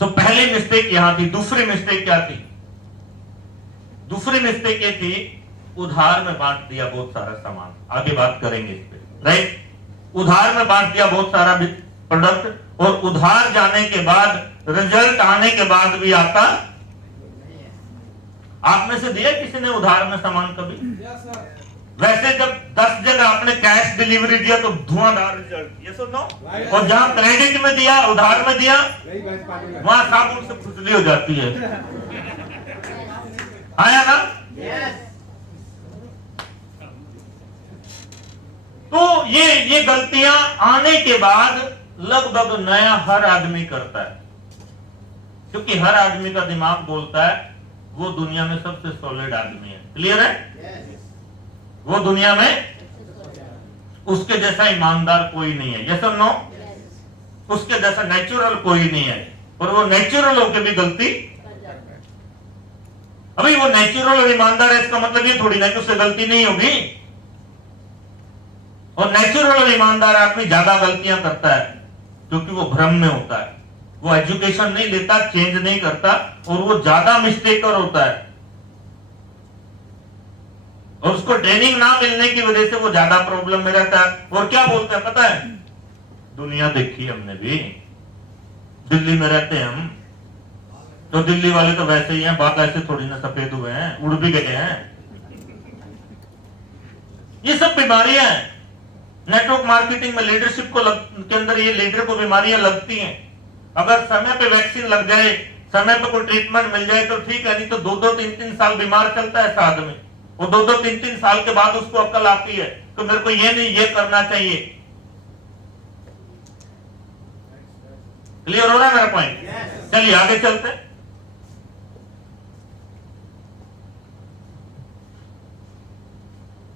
तो पहली मिस्टेक यहां थी। दूसरी मिस्टेक क्या थी? दूसरी मिस्टेक ये थी, उधार में बांट दिया बहुत सारा सामान। आगे बात करेंगे इस पे, राइट। उधार में बांट दिया बहुत सारा प्रोडक्ट, और उधार जाने के बाद, रिजल्ट आने के बाद भी आता। आप में से दिया किसी ने उधार में सामान कभी? वैसे जब 10 जगह आपने कैश डिलीवरी दिया तो धुआंधार रिजल्ट, ये सुनो। और जहां क्रेडिट में दिया, उधार में दिया, वहां साबुन से खुजली हो जाती है। आया ना? तो ये गलतियां आने के बाद लगभग नया हर आदमी करता है, क्योंकि हर आदमी का दिमाग बोलता है वो दुनिया में सबसे सॉलिड आदमी है। क्लियर है? वो दुनिया में उसके जैसा ईमानदार कोई नहीं है। यस और नो? उसके जैसा नेचुरल कोई नहीं है। और वो नेचुरल होकर भी गलती, अभी वो नेचुरल और ईमानदार है, इसका मतलब ये थोड़ी ना कि उससे गलती नहीं होगी। और नेचुरल और ईमानदार आदमी ज्यादा गलतियां करता है, क्योंकि वो भ्रम में होता है, वो एजुकेशन नहीं लेता, चेंज नहीं करता, और वो ज्यादा मिस्टेकर होता है। और उसको ट्रेनिंग ना मिलने की वजह से वो ज्यादा प्रॉब्लम में रहता है। और क्या बोलते हैं पता है? दुनिया देखी हमने भी, दिल्ली में रहते हैं हम, तो दिल्ली वाले तो वैसे ही हैं, बात ऐसे थोड़ी ना सफेद हुए हैं, उड़ भी गए हैं। ये सब बीमारियां हैं। नेटवर्क मार्केटिंग में लीडरशिप को के अंदर ये लीडर को बीमारियां लगती हैं। अगर समय पे वैक्सीन लग जाए, समय पे कोई ट्रीटमेंट मिल जाए तो ठीक है, नहीं तो 2-2, 3-3 साल बीमार चलता है ऐसा आदमी। और 2-2, 3-3 साल के बाद उसको अक्ल आती है तो मेरे को ये नहीं, ये करना चाहिए। क्लियर हो रहा है मेरा पॉइंट? चलिए आगे चलते हैं।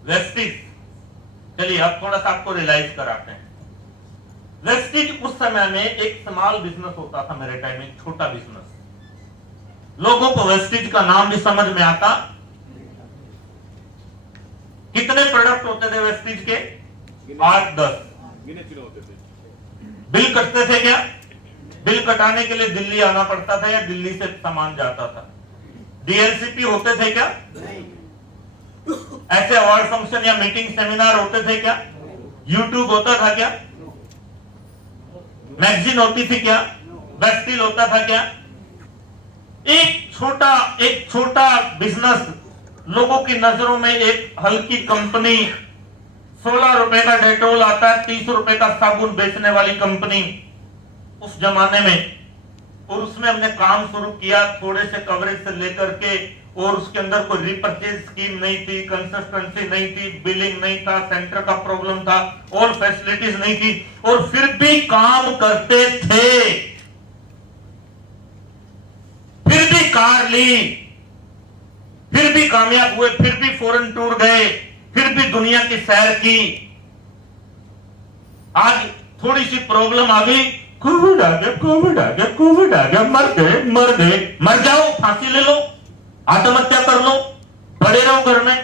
वेस्टिज, चलिए अब थोड़ा सा आपको रियलाइज कराते हैं। वेस्टिज उस समय में एक स्मॉल बिजनेस होता था, मेरे टाइम में एक छोटा बिजनेस। लोगों को वेस्टिज का नाम भी समझ में आता। कितने प्रोडक्ट होते थे वेस्टिज के? 8-10 होते थे। बिल कटते थे क्या? बिल कटाने के लिए दिल्ली आना पड़ता था या दिल्ली से सामान जाता था? डीएलसीपी होते थे क्या? ऐसे अवार्ड फंक्शन या मीटिंग सेमिनार होते थे क्या? यूट्यूब होता था क्या? मैगजीन होती थी क्या? वेस्टिल होता था क्या? एक छोटा बिजनेस, लोगों की नजरों में एक हल्की कंपनी, 16 रुपए का डेटोल आता है, 30 रुपए का साबुन बेचने वाली कंपनी उस जमाने में। और उसमें हमने काम शुरू किया थोड़े से कवरेज से लेकर के, और उसके अंदर कोई रिपर्चेज स्कीम नहीं थी, कंसिस्टेंसी नहीं थी, बिलिंग नहीं था, सेंटर का प्रॉब्लम था, और फैसिलिटीज नहीं थी, और फिर भी काम करते थे। फिर भी कार ली, फिर भी कामयाब हुए, फिर भी फॉरेन टूर गए, फिर भी दुनिया की सैर की। आज थोड़ी सी प्रॉब्लम आ गई, कोविड आ गया, कोविड आ गया, कोविड आ गया, मर गए, मर जाओ, फांसी ले लो, आत्महत्या कर लो, पड़े रहो घर में।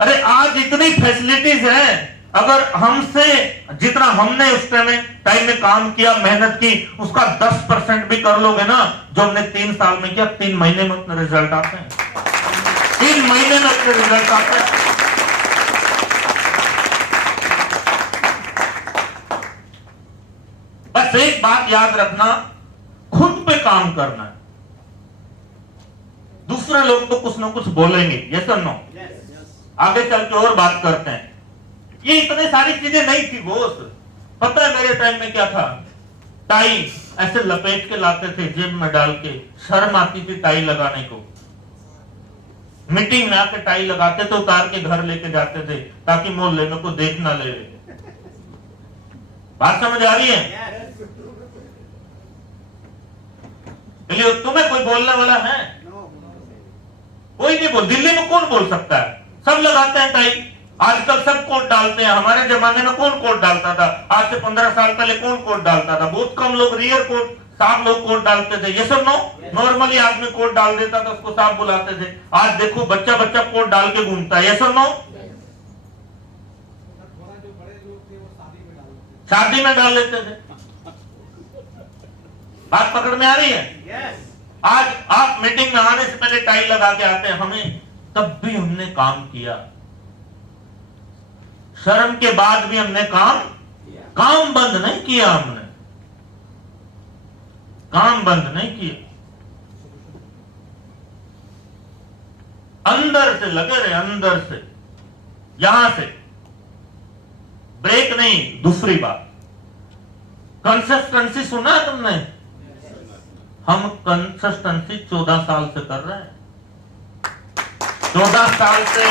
अरे आज इतनी फैसिलिटीज है, अगर हमसे जितना हमने उस टाइम में काम किया, मेहनत की, उसका 10% भी कर लोगे ना, जो हमने 3 साल में किया, 3 महीने में अपने रिजल्ट आते हैं। 3 महीने में अपने रिजल्ट आते हैं। बस एक बात याद रखना, खुद पे काम करना है। दूसरे लोग तो कुछ ना कुछ बोलेंगे, यस और नो? आगे चल के और बात करते हैं। ये इतने सारी चीजें नहीं थी बॉस। पता है मेरे टाइम में क्या था? टाई ऐसे लपेट के लाते थे जेब में डाल के, शर्म आती थी टाई लगाने को। मीटिंग में आके टाई लगाते तो उतार के घर लेके जाते थे, ताकि मोहल्ले में कोई देख ना ले। बात समझ आ रही है? चलिए, तुम्हें कोई बोलने वाला है? कोई नहीं बोल। दिल्ली में कौन बोल सकता है? सब लगाते हैं टाई। आजकल सब कोट डालते हैं। हमारे जमाने में कौन कोट डालता था? आज से 15 साल पहले कौन कोट डालता था? बहुत कम लोग, रियर कोट, साफ लोग कोट डालते थे। ये सब नो, नॉर्मली आदमी कोट डाल देता था, उसको साफ बुलाते थे। आज देखो बच्चा कोट डाल के घूमता है। ये सब नो, शादी में डाल लेते थे। बात पकड़ में आ रही है? आज आप मीटिंग में आने से पहले टाई लगा के आते हैं, हमें तब भी हमने काम किया, शर्म के बाद भी हमने काम बंद नहीं किया, हमने काम बंद नहीं किया, अंदर से लगे रहे, अंदर से, यहां से ब्रेक नहीं। दूसरी बात, कंसिस्टेंसी सुना है तुमने? हम कंसिस्टेंसी 14 साल से कर रहे हैं, 14 साल से।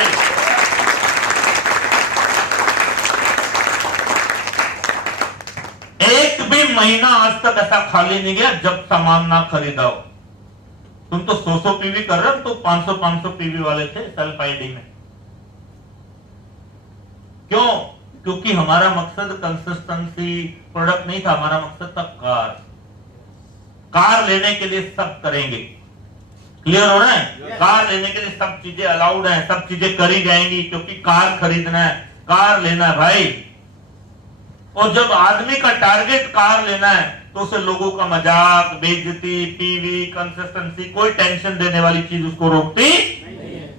एक भी महीना आज तक ऐसा खाली नहीं गया जब सामान ना खरीदा हो। तुम तो 100 पीवी कर रहे हो, तो 500 पीवी वाले थे सेल्फ आईडी में। क्यों? क्योंकि हमारा मकसद कंसिस्टेंसी प्रोडक्ट नहीं था, हमारा मकसद था कार लेने के लिए सब करेंगे। क्लियर हो रहा है? कार लेने के लिए सब चीजें अलाउड हैं, सब चीजें करी जाएंगी, क्योंकि कार खरीदना है, कार लेना है भाई। और जब आदमी का टारगेट कार लेना है तो उसे लोगों का मजाक, बेइज्जती, पीवी, कंसिस्टेंसी, कोई टेंशन देने वाली चीज उसको रोकती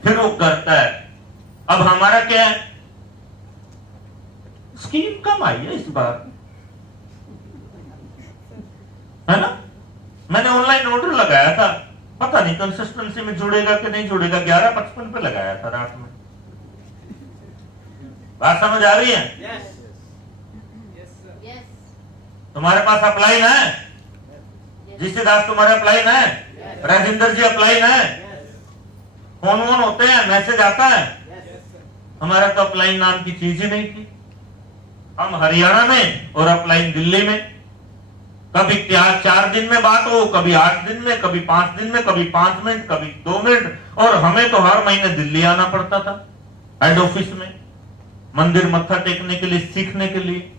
फिर वो करता है। अब हमारा क्या है? स्कीम कम आई है इस बार, है ना? मैंने ऑनलाइन ऑर्डर लगाया था, पता नहीं कंसिस्टेंसी में जुड़ेगा कि नहीं जुड़ेगा, 11:55 पे लगाया था रात में। बात समझ आ रही है? yes. तुम्हारे पास अपलाइन है? जीसी दास तुम्हारे अपलाइन है? राजेंद्र जी अपलाइन है? फोन वोन होते हैं, मैसेज आता है? हमारा तो अपलाइन नाम की चीज ही नहीं थी। हम हरियाणा में और अपलाइन दिल्ली में, कभी 4 दिन में बात हो, कभी 8 दिन में, कभी 5 दिन में, कभी 5 मिनट, कभी 2 मिनट। और हमें तो हर महीने दिल्ली आना पड़ता था हेड ऑफिस में, मंदिर मत्था टेकने के लिए, सीखने के लिए।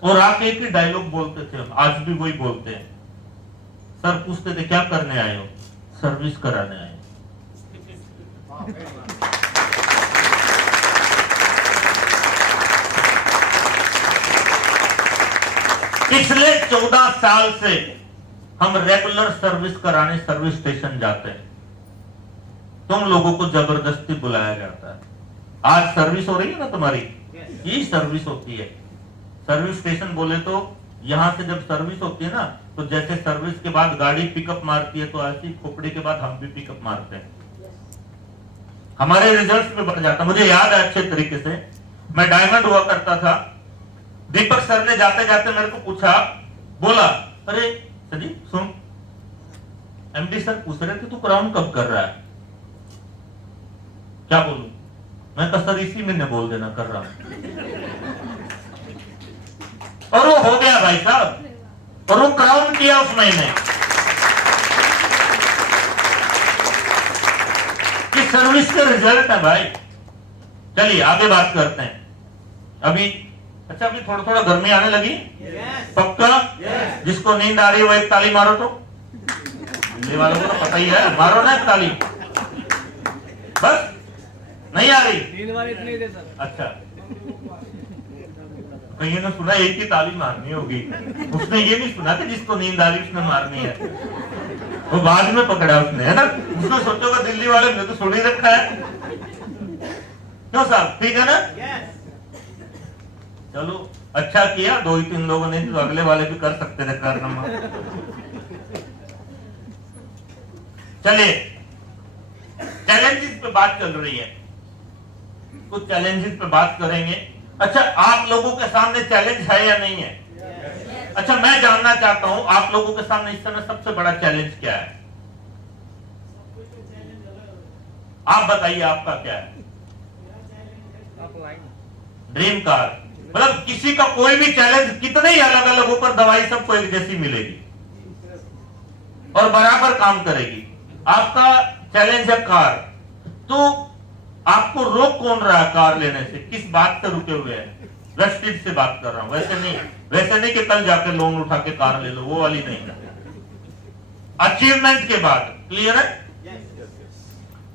और आके एक ही डायलॉग बोलते थे हम, आज भी वही बोलते हैं। सर पूछते थे क्या करने आए हो? सर्विस कराने आए। पिछले 14 साल से हम रेगुलर सर्विस कराने सर्विस स्टेशन जाते हैं। तुम लोगों को जबरदस्ती बुलाया जाता है। आज सर्विस हो रही है ना तुम्हारी, यही सर्विस होती है। सर्विस स्टेशन बोले तो यहां से जब सर्विस होती है ना, तो जैसे सर्विस के बाद गाड़ी पिकअप मारती है, तो ऐसी खोपड़ी के बाद हम भी पिकअप मारते हैं। हमारे रिजल्ट्स पे बढ़ जाता। मुझे याद है अच्छे तरीके से, मैं डायमंड हुआ करता था। दीपक सर ने जाते जाते मेरे को पूछा, बोला, अरे सजी सुन, एमडी सर पूछ रहे थे तू क्राउन कब कर रहा है? क्या बोलूं? मैं तो सर इसी महीने बोल देना कर रहा हूं। और वो हो गया भाई साहब, और वो क्राउन किया उस महीने। कि सर्विस के रिजल्ट है भाई। चलिए आगे बात करते हैं। अभी अच्छा, अभी थोड़ा थोड़ा गर्मी आने लगी। पक्का? जिसको नींद आ रही है वो एक ताली मारो। तो दिल्ली वालों को तो पता ही है, मारो ना एक ताली। बस नहीं आ रही? नींद वाले इतने ही दे सर। अच्छा, कहीं ने सुना एक ही ताली मारनी होगी, उसने ये नहीं सुना कि जिसको नींद आ रही उसने मारनी है। वो बाद में पकड़ा उसने, है ना? उसने सोचा दिल्ली वाले ने तो सुन ही रखा है। क्यों साहब, ठीक है ना? चलो अच्छा किया, 2-3 लोगों ने, तो अगले वाले भी कर सकते थे करना। चलिए चैलेंजेस पे बात चल रही है, कुछ चैलेंजेस पे बात करेंगे। अच्छा, आप लोगों के सामने चैलेंज है या नहीं है? अच्छा, मैं जानना चाहता हूं आप लोगों के सामने इस समय सबसे बड़ा चैलेंज क्या है? आप बताइए आपका क्या है? Dream car. मतलब किसी का कोई भी चैलेंज, कितने ही अलग अलग ऊपर, दवाई सबको एक जैसी मिलेगी और बराबर काम करेगी। आपका चैलेंज है कार, तो आपको रोक कौन रहा है कार लेने से? किस बात से रुके हुए हैं? वेस्टेज से बात कर रहा हूं, वैसे नहीं कि कल जाके लोन उठा के कार ले लो, वो वाली नहीं। अचीवमेंट के बाद, क्लियर है?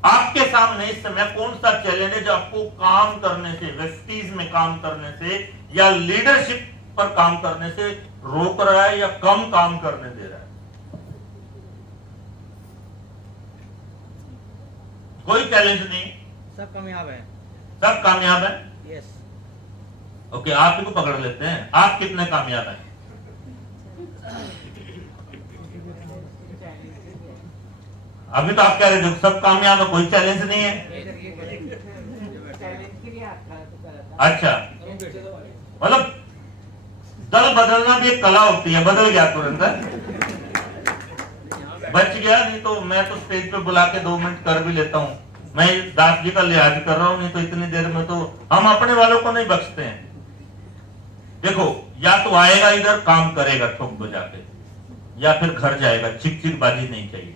आपके सामने इस समय कौन सा चैलेंज है जो आपको काम करने से, वेस्टीज में काम करने से या लीडरशिप पर काम करने से रोक रहा है या कम काम करने दे रहा है? कोई चैलेंज नहीं, सब कामयाब है। सब कामयाब है। यस। ओके, आप ही को पकड़ लेते हैं। आप कितने कामयाब हैं? अभी तो आप कह रहे थे सब कामयाब है, कोई चैलेंज नहीं है। अच्छा, मतलब दल बदलना भी एक कला होती है। बदल गया तुरंत, बच गया। नहीं तो मैं तो स्टेज पे बुला के 2 मिनट कर भी लेता हूँ। मैं दास जी का लिहाज कर रहा हूँ, नहीं तो इतनी देर में तो हम अपने वालों को नहीं बख्शते हैं। देखो, या तो आएगा इधर काम करेगा ठोक बजा के, या फिर घर जाएगा। चिक चिक बाजी नहीं चाहिए।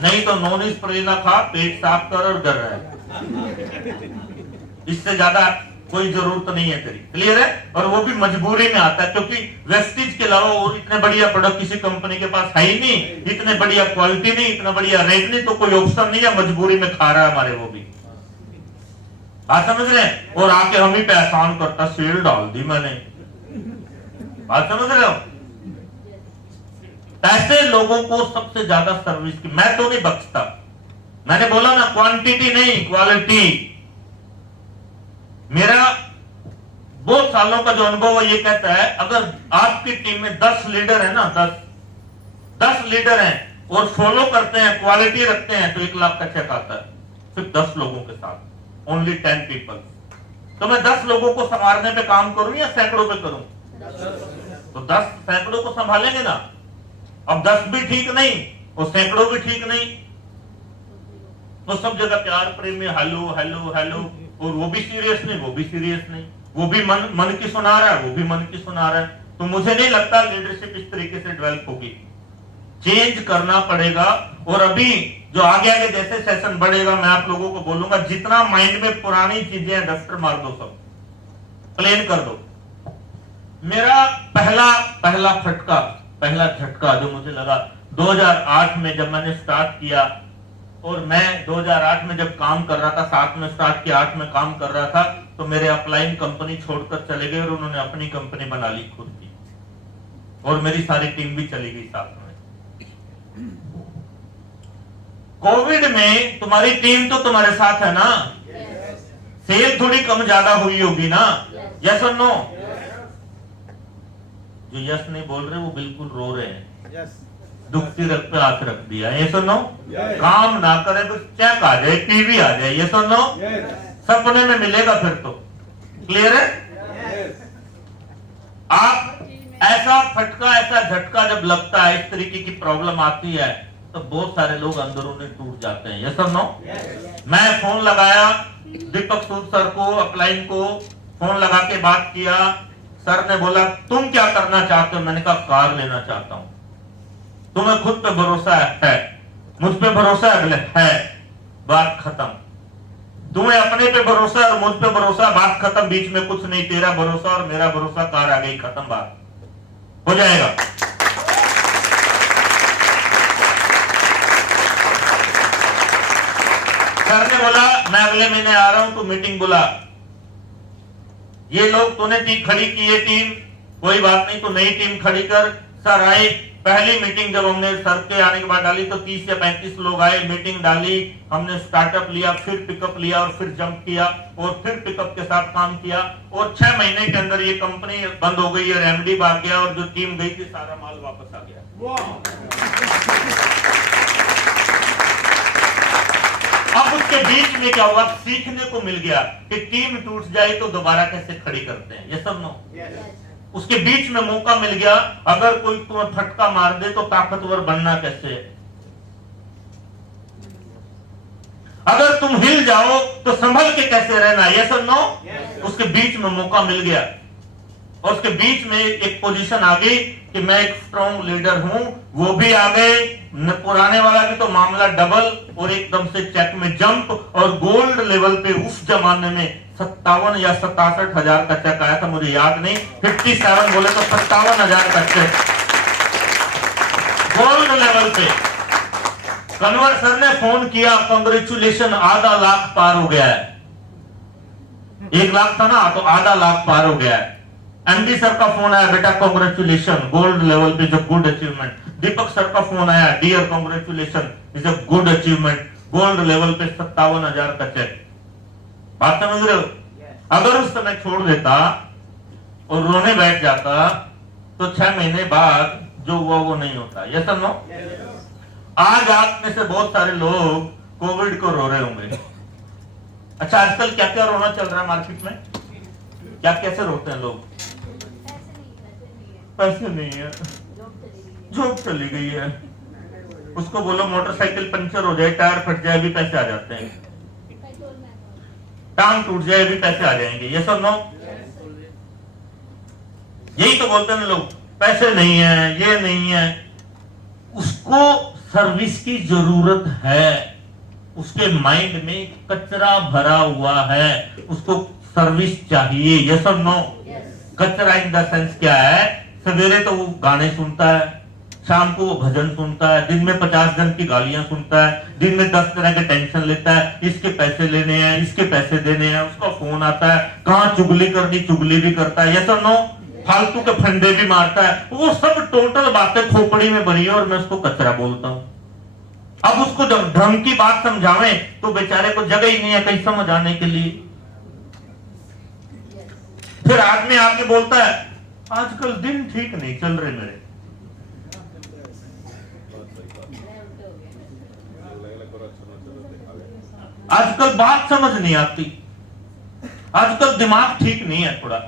नहीं तो नॉन स्प्रे ना खा, पेट साफ कर और घर रहे। इससे ज्यादा कोई जरूरत नहीं है तेरी। क्लियर है? और वो भी मजबूरी में आता है, क्योंकि वेस्टीज के अलावा और इतने बढ़िया प्रोडक्ट किसी कंपनी के पास है ही नहीं, इतने बढ़िया क्वालिटी नहीं, इतना बढ़िया रेट नहीं, तो कोई ऑप्शन नहीं है। मजबूरी में खा रहा है हमारे वो भी। बात समझ रहे हैं? और आके हम ही पे एहसान करता, सेल डाल दी मैंने। बात समझ रहे हो? ऐसे लोगों को सबसे ज्यादा सर्विस की मैं तो नहीं बख्शता। मैंने बोला ना, क्वांटिटी नहीं क्वालिटी। मेरा बहुत सालों का जो अनुभव है ये कहता है, अगर आपकी टीम में 10 लीडर है ना, 10 लीडर हैं और फॉलो करते हैं, क्वालिटी रखते हैं, तो 1 लाख का चेक आता है सिर्फ 10 लोगों के साथ। Only 10 people. तो मैं 10 लोगों को संभालने पे काम करूं या सैकड़ों पे करूं? तो 10 सैकड़ों को संभालेंगे ना। अब 10 भी ठीक नहीं और सैकड़ों भी ठीक नहीं, तो सब जगह प्यार प्रेम में हेलो हेलो हेलो, और वो भी सीरियस नहीं, वो भी सीरियस नहीं, वो भी मन की सुना रहा है, वो भी मन की सुना रहा है। तो मुझे नहीं लगता लीडरशिप इस तरीके से डेवलप होगी। चेंज करना पड़ेगा। और अभी जो आगे आगे जैसे सेशन बढ़ेगा, मैं आप लोगों को बोलूंगा, जितना माइंड में पुरानी चीजें डस्टर मार दो, सब प्लेन कर दो। मेरा पहला फटका, पहला झटका जो मुझे लगा 2008 में जब मैंने स्टार्ट किया, और मैं 2008 में जब काम कर रहा था, 7 में स्टार्ट किया, 8 में काम कर रहा था, तो मेरे अपलाइन कंपनी छोड़कर चले गए और उन्होंने अपनी कंपनी बना ली खुद की, और मेरी सारी टीम भी चली गई साथ में। कोविड में तुम्हारी टीम तो तुम्हारे साथ है ना? सेल थोड़ी कम ज्यादा हुई होगी ना? यस और नो? जो यस नहीं बोल रहे वो बिल्कुल रो रहे हैं। दुखती रख पे हाथ रख दिया। ये सुनो, काम ना करे तो चेक आ जाए, टीवी आ जाए। ये सुनो, सपने में मिलेगा फिर तो। क्लियर है? आप ऐसा फटका, ऐसा झटका जब लगता है, इस तरीके की प्रॉब्लम आती है, तो बहुत सारे लोग अंदरूनी टूट जाते हैं। ये सुनो, मैं फोन लगाया दीपक सूद सर को, अपलाइन को फोन लगा के बात किया। सर ने बोला तुम क्या करना चाहते हो? मैंने कहा कार लेना चाहता हूं। तुम्हें खुद पे भरोसा है? मुझ पे भरोसा है? बात खत्म। तुम्हें अपने पे भरोसा और मुझ पे भरोसा, बात खत्म। बीच में कुछ नहीं, तेरा भरोसा और मेरा भरोसा, कार आ गई, खत्म, बात हो जाएगा। सर ने बोला मैं अगले महीने आ रहा हूं, तो मीटिंग बुला। ये लोग तूने टीम खड़ी की है, टीम कोई बात नहीं, तो नई टीम खड़ी कर। सर आए, पहली मीटिंग जब हमने सर के आने के बाद डाली तो 30 या 35 लोग आए, मीटिंग डाली, हमने स्टार्टअप लिया, फिर पिकअप लिया और फिर जंप किया और फिर पिकअप के साथ काम किया, और 6 महीने के अंदर ये कंपनी बंद हो गई और एमडी भाग गया और जो टीम गई थी सारा माल वापस आ गया। अब उसके बीच में क्या हुआ? सीखने को मिल गया कि टीम टूट जाए तो दोबारा कैसे खड़ी करते हैं। ये सब नो, उसके बीच में मौका मिल गया, अगर कोई तुम्हें फटका मार दे तो ताकतवर बनना कैसे है। अगर तुम हिल जाओ तो संभल के कैसे रहना। ये सब नो, उसके बीच में मौका मिल गया। और उसके बीच में एक पोजीशन आ गई कि मैं एक स्ट्रॉन्ग लीडर हूं, वो भी आ गए। पुराने वाला भी तो मामला डबल और एकदम से चेक में जंप, और गोल्ड लेवल पे उस जमाने में 57 या 67,000 का चेक आया था, मुझे याद नहीं, 57 बोले तो 57,000 का चेक गोल्ड लेवल पे। कन्वर सर ने फोन किया, कांग्रेचुलेशन, आधा लाख पार हो गया है। 1 लाख था ना, तो आधा लाख पार हो गया है। एमडी सर का फोन आया, बेटा कांग्रेचुलेशन, गोल्ड लेवल पे is a good achievement. Deepak sir का फोन आया, dear congratulation, is a good achievement, gold level पे 57,000 का चेक। बात समझ रहे हो? अगर उस समय छोड़ देता और रोने बैठ जाता तो 6 महीने बाद जो हुआ वो नहीं होता। ये सब नो। आज आप में से बहुत सारे लोग कोविड को रो रहे होंगे। अच्छा, आजकल क्या क्या रोना चल रहा है मार्केट में? क्या कैसे रोते हैं लोग? पैसे नहीं है, जॉब चली गई है। उसको बोलो मोटरसाइकिल पंचर हो जाए, टायर फट जाए, भी पैसे आ जाते हैं। टांग टूट जाए, भी पैसे आ जाएंगे। ये सब नो। यही तो बोलते हैं लोग, पैसे नहीं है, ये नहीं है। उसको सर्विस की जरूरत है, उसके माइंड में कचरा भरा हुआ है, उसको सर्विस चाहिए। ये सब नो। कचरा इन द सेंस क्या है? सवेरे तो वो गाने सुनता है, शाम को वो भजन सुनता है, दिन में 50 जन की गालियां सुनता है, दिन में 10 तरह के टेंशन लेता है, इसके पैसे लेने हैं, इसके पैसे देने हैं, उसका फोन आता है, कहां चुगली करनी चुगली भी करता है। ये सब नो। फालतू के फंडे भी मारता है। वो सब टोटल बातें खोपड़ी में भरी है और मैं उसको कचरा बोलता हूं। अब उसको जब ढंग की बात समझावे तो बेचारे को जगह ही नहीं है कहीं समझ आने के लिए। फिर आदमी आके बोलता है, आजकल दिन ठीक नहीं चल रहे मेरे। आजकल बात समझ नहीं आती, आजकल दिमाग ठीक नहीं है थोड़ा।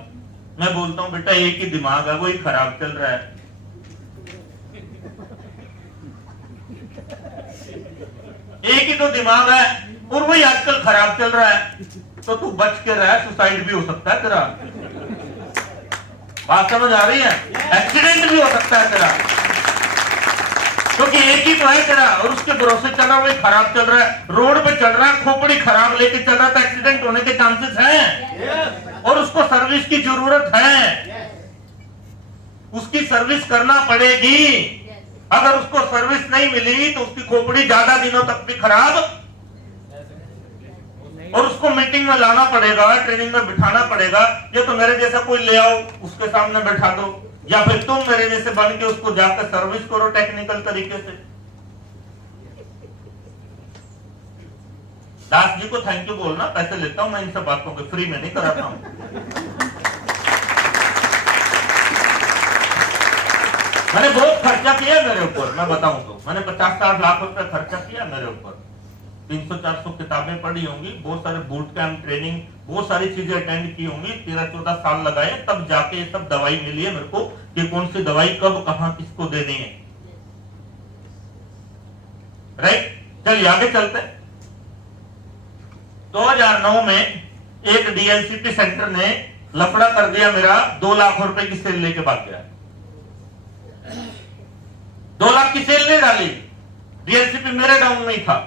मैं बोलता हूं बेटा एक ही दिमाग है, वही खराब चल रहा है। एक ही तो दिमाग है और वही आजकल खराब चल रहा है, तो तू बच के रह, सुसाइड भी हो सकता है तेरा। बात समझ आ रही है? एक्सीडेंट भी हो सकता है तेरा, क्योंकि एक ही तो है तेरा और उसके भरोसे चल रहा, वही खराब चल रहा है। रोड पे चल रहा है, खोपड़ी खराब लेके चल रहा है, तो एक्सीडेंट होने के चांसेस हैं और उसको सर्विस की जरूरत है, उसकी सर्विस करना पड़ेगी। अगर उसको सर्विस नहीं मिली तो उसकी खोपड़ी ज्यादा दिनों तक भी खराब, और उसको मीटिंग में लाना पड़ेगा, ट्रेनिंग में बिठाना पड़ेगा। या तो मेरे जैसा कोई ले आओ, उसके सामने बैठा दो, या फिर तुम मेरे जैसे बन के उसको जाकर सर्विस करो टेक्निकल तरीके से। दास जी को थैंक यू बोलना, पैसे लेता हूं मैं इन सब बातों के, फ्री में नहीं कराता हूं। मैंने बहुत खर्चा किया मेरे ऊपर, मैं बताऊं तो मैंने 50-60 लाख रुपए खर्चा किया मेरे ऊपर। 300-400 किताबें पढ़ी होंगी, बहुत सारे बूट कैंप ट्रेनिंग, बहुत सारी चीजें अटेंड की होंगी, 13-14 साल लगाए, तब जाके ये सब दवाई मिली है मेरे को कि कौन सी दवाई कब कहां किसको देनी है। राइट, चलिए आगे चलते। 2009 में एक डीएलसीपी सेंटर ने लफड़ा कर दिया मेरा, 2 लाख रुपए की सेल लेके भाग गया। 2 लाख की सेल नहीं डाली, डीएलसीपी मेरे डाउन में ही था।